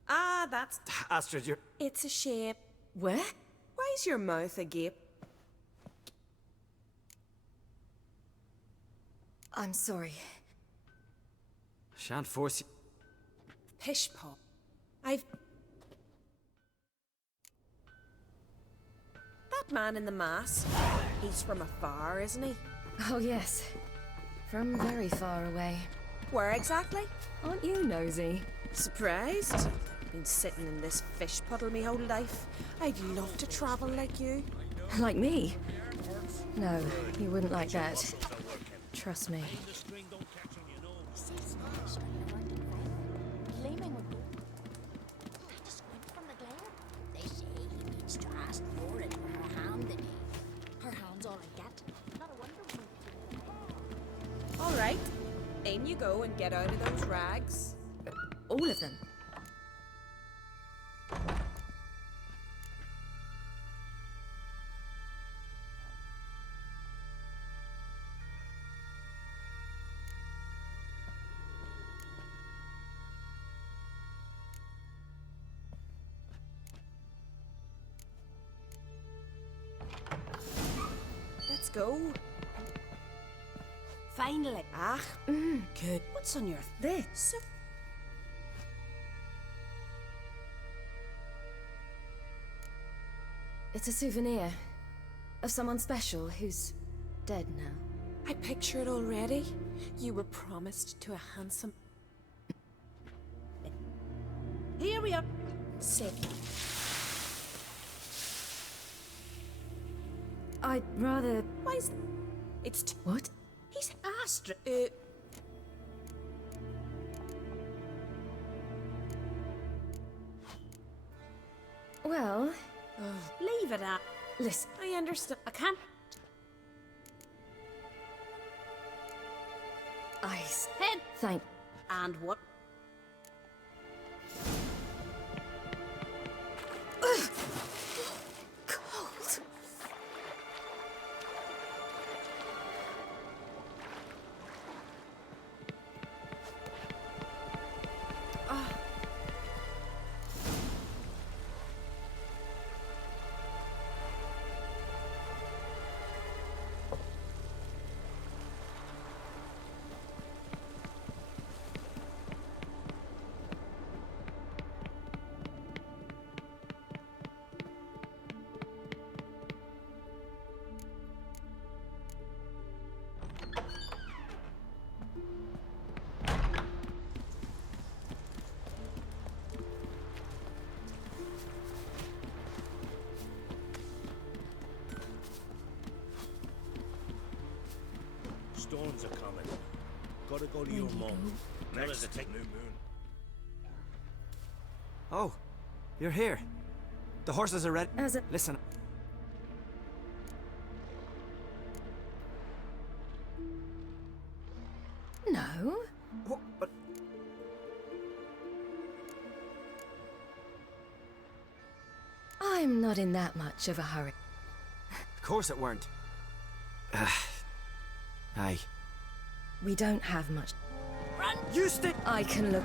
Ah, that's... Astrid, you're... It's a shape. What? Why is your mouth agape? I'm sorry. Shan't force you. Pish Paw. I've... That man in the mask. He's from afar, isn't he? Oh, yes. From very far away. Where exactly? Aren't you nosy? Surprised? Been sitting in this fish puddle me whole life. I'd love to travel like you. Like me? No, you wouldn't like that. Trust me. Gleaming with gold. Like a squint from the glare. They say he needs to ask for it for her hand the day. Her hand's all I get. Not a wonder we... All right. In you go and get out of those rags. All of them? Let's go. Finally. Ah, good. What's on your This? It's a souvenir of someone special who's dead now. I picture it already. You were promised to a handsome... Here we are. Sick. I'd rather... Why is... It's... What? He's Astrid. Well... Leave it at... Listen. I understand. I can't... Ice. Head. Thank... And what? Cold. Storms are coming. Gotta go to your mom. Tell her to take new moon. Oh, you're here. The horses are ready. Listen. No. What? But... I'm not in that much of a hurry. Of course it weren't. Aye. We don't have much. Run! You stick! I can look...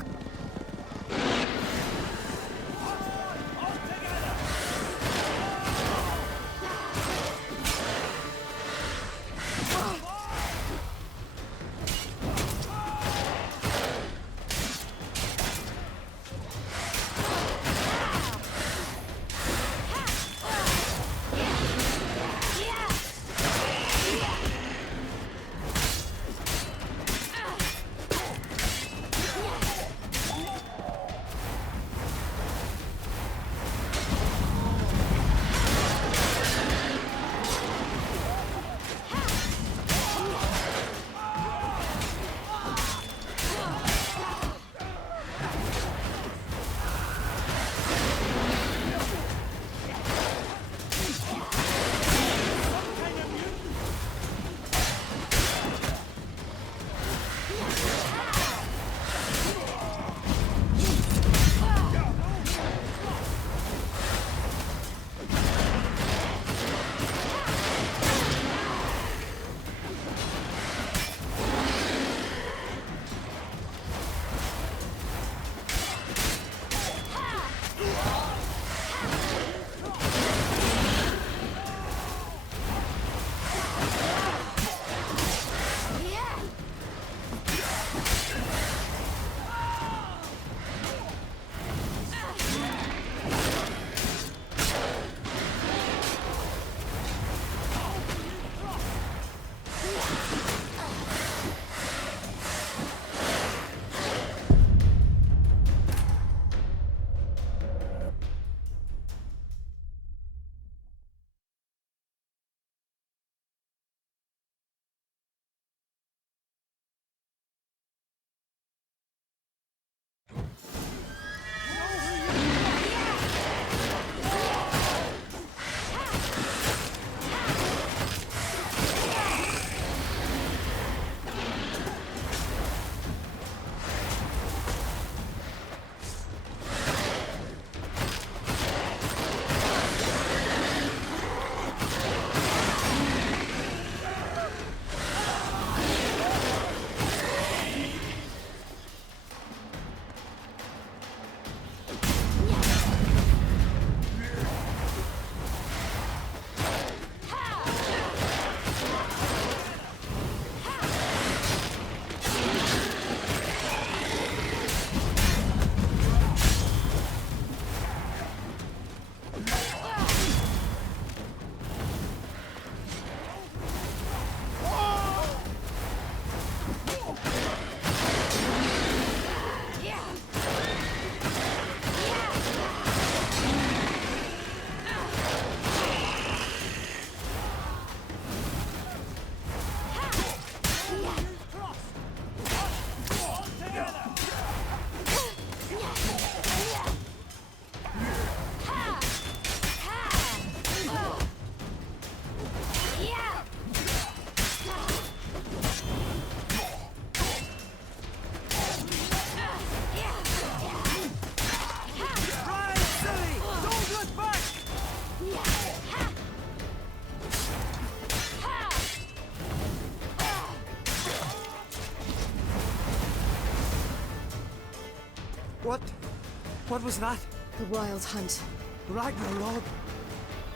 What was that? The Wild Hunt. Ragnarok?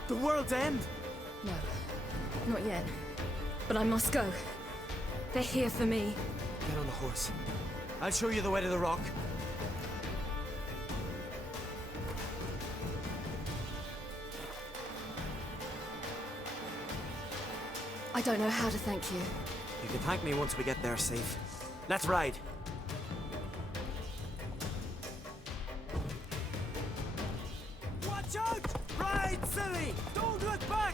The world's end? No, not yet. But I must go. They're here for me. Get on the horse. I'll show you the way to the rock. I don't know how to thank you. You can thank me once we get there safe. Let's ride. Watch out! Ride, Ciri! Don't look back!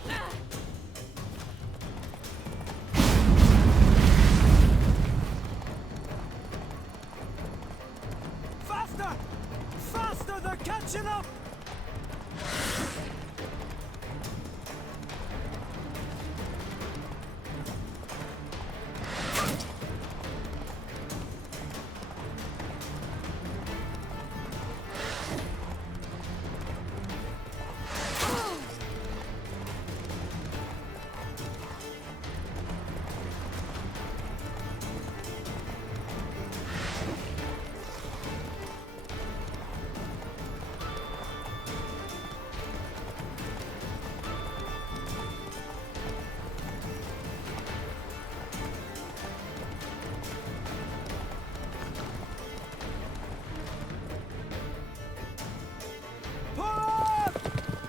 Faster! Faster! They're catching up!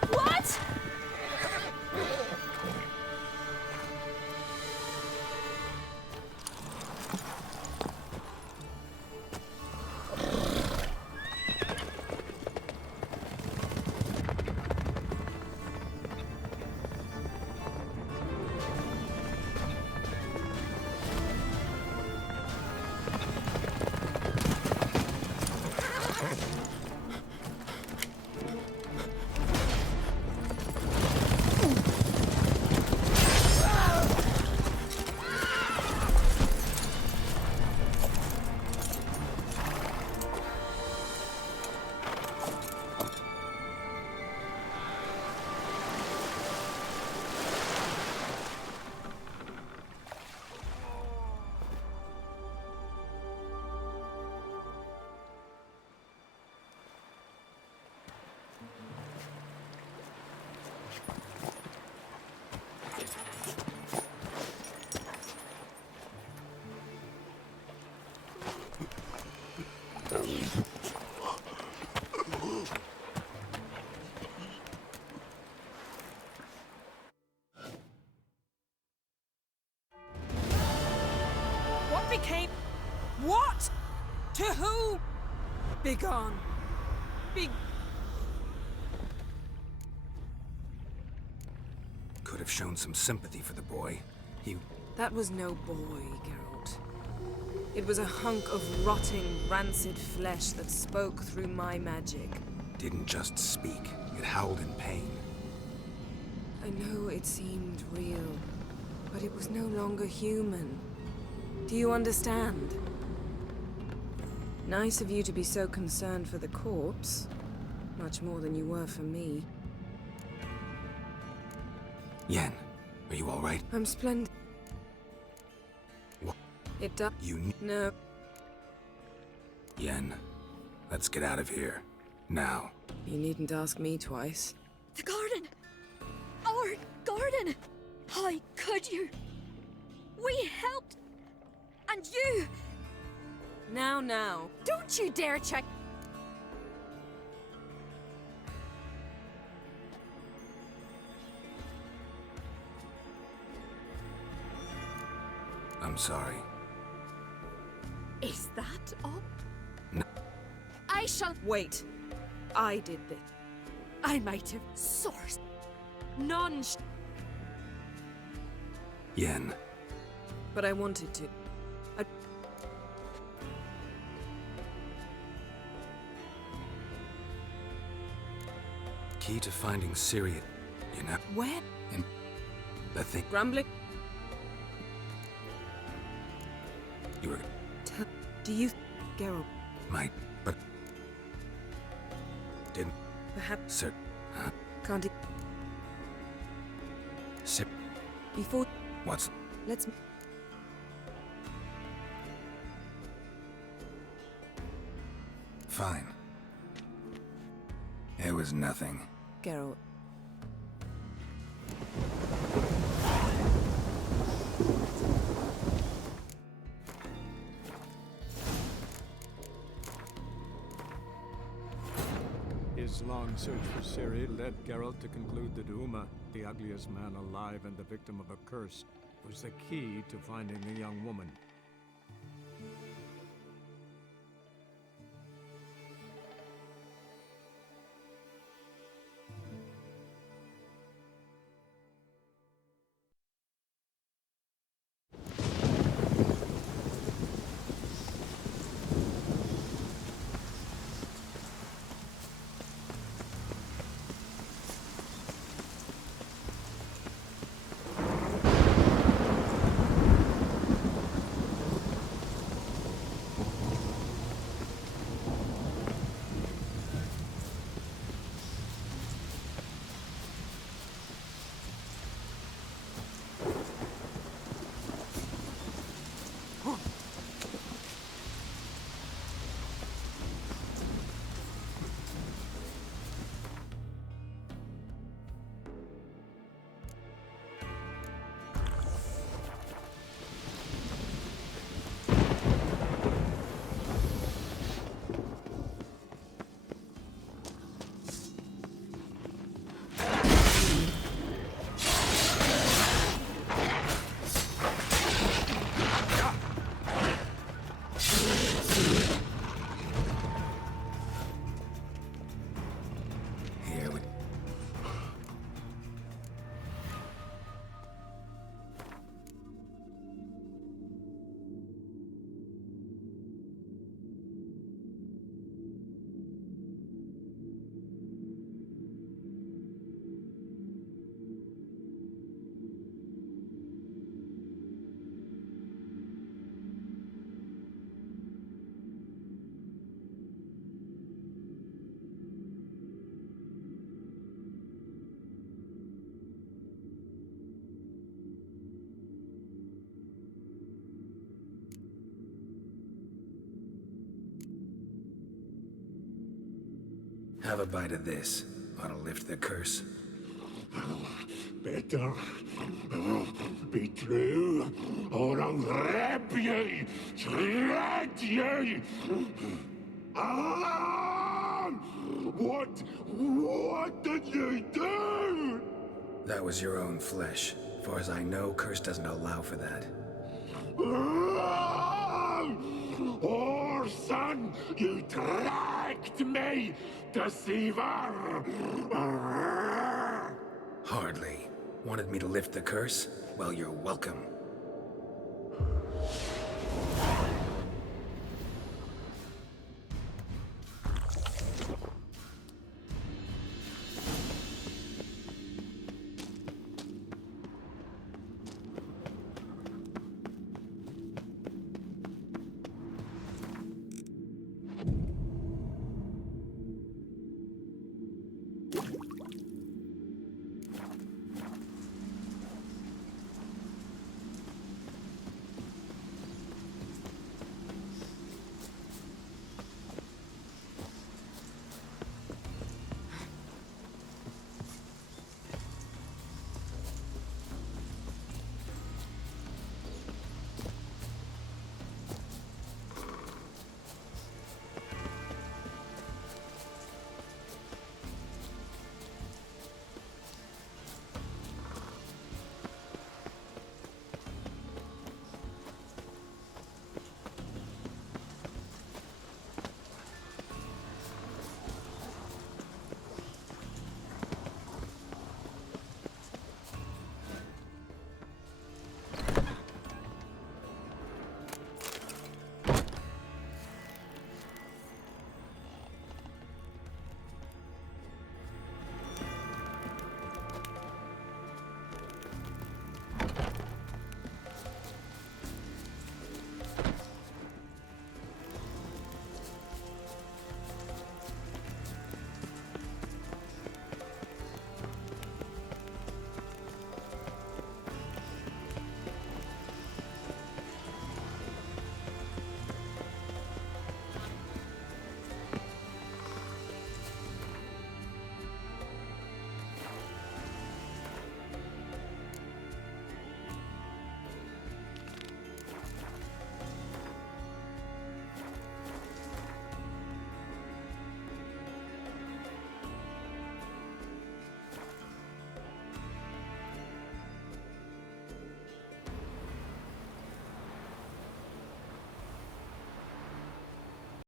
What? What became... What? To who? Begone. Could have shown some sympathy for the boy. That was no boy, Geralt. It was a hunk of rotting, rancid flesh that spoke through my magic. Didn't just speak. It howled in pain. I know it seemed real, but it was no longer human. Do you understand? Nice of you to be so concerned for the corpse. Much more than you were for me. Yen, are you all right? I'm splendid. What? It does. You No. Yen, let's get out of here. Now. You needn't ask me twice. The garden! Our garden! How could you? We helped! And you! Now. Don't you dare check! I'm sorry. Is that all? No. I shall... Wait. I did this. I might have sourced. None. Yen. But I wanted to. Key to finding Ciri, you know? Where? In the thing. Grumbling? You were... Do you... Geralt? Might, but... Didn't... Perhaps... Sir... Huh? Can't it... Sir... Before... What's... Let's... Fine. It was nothing. Geralt. His long search for Ciri led Geralt to conclude that Uma, the ugliest man alive and the victim of a curse, was the key to finding the young woman. Have a bite of this. Ought to lift the curse. Better be true, or I'll rip you, shred you. Ah! What did you do? That was your own flesh. As far as I know, curse doesn't allow for that. Orson, you tracked me, deceiver! Hardly. Wanted me to lift the curse? Well, you're welcome.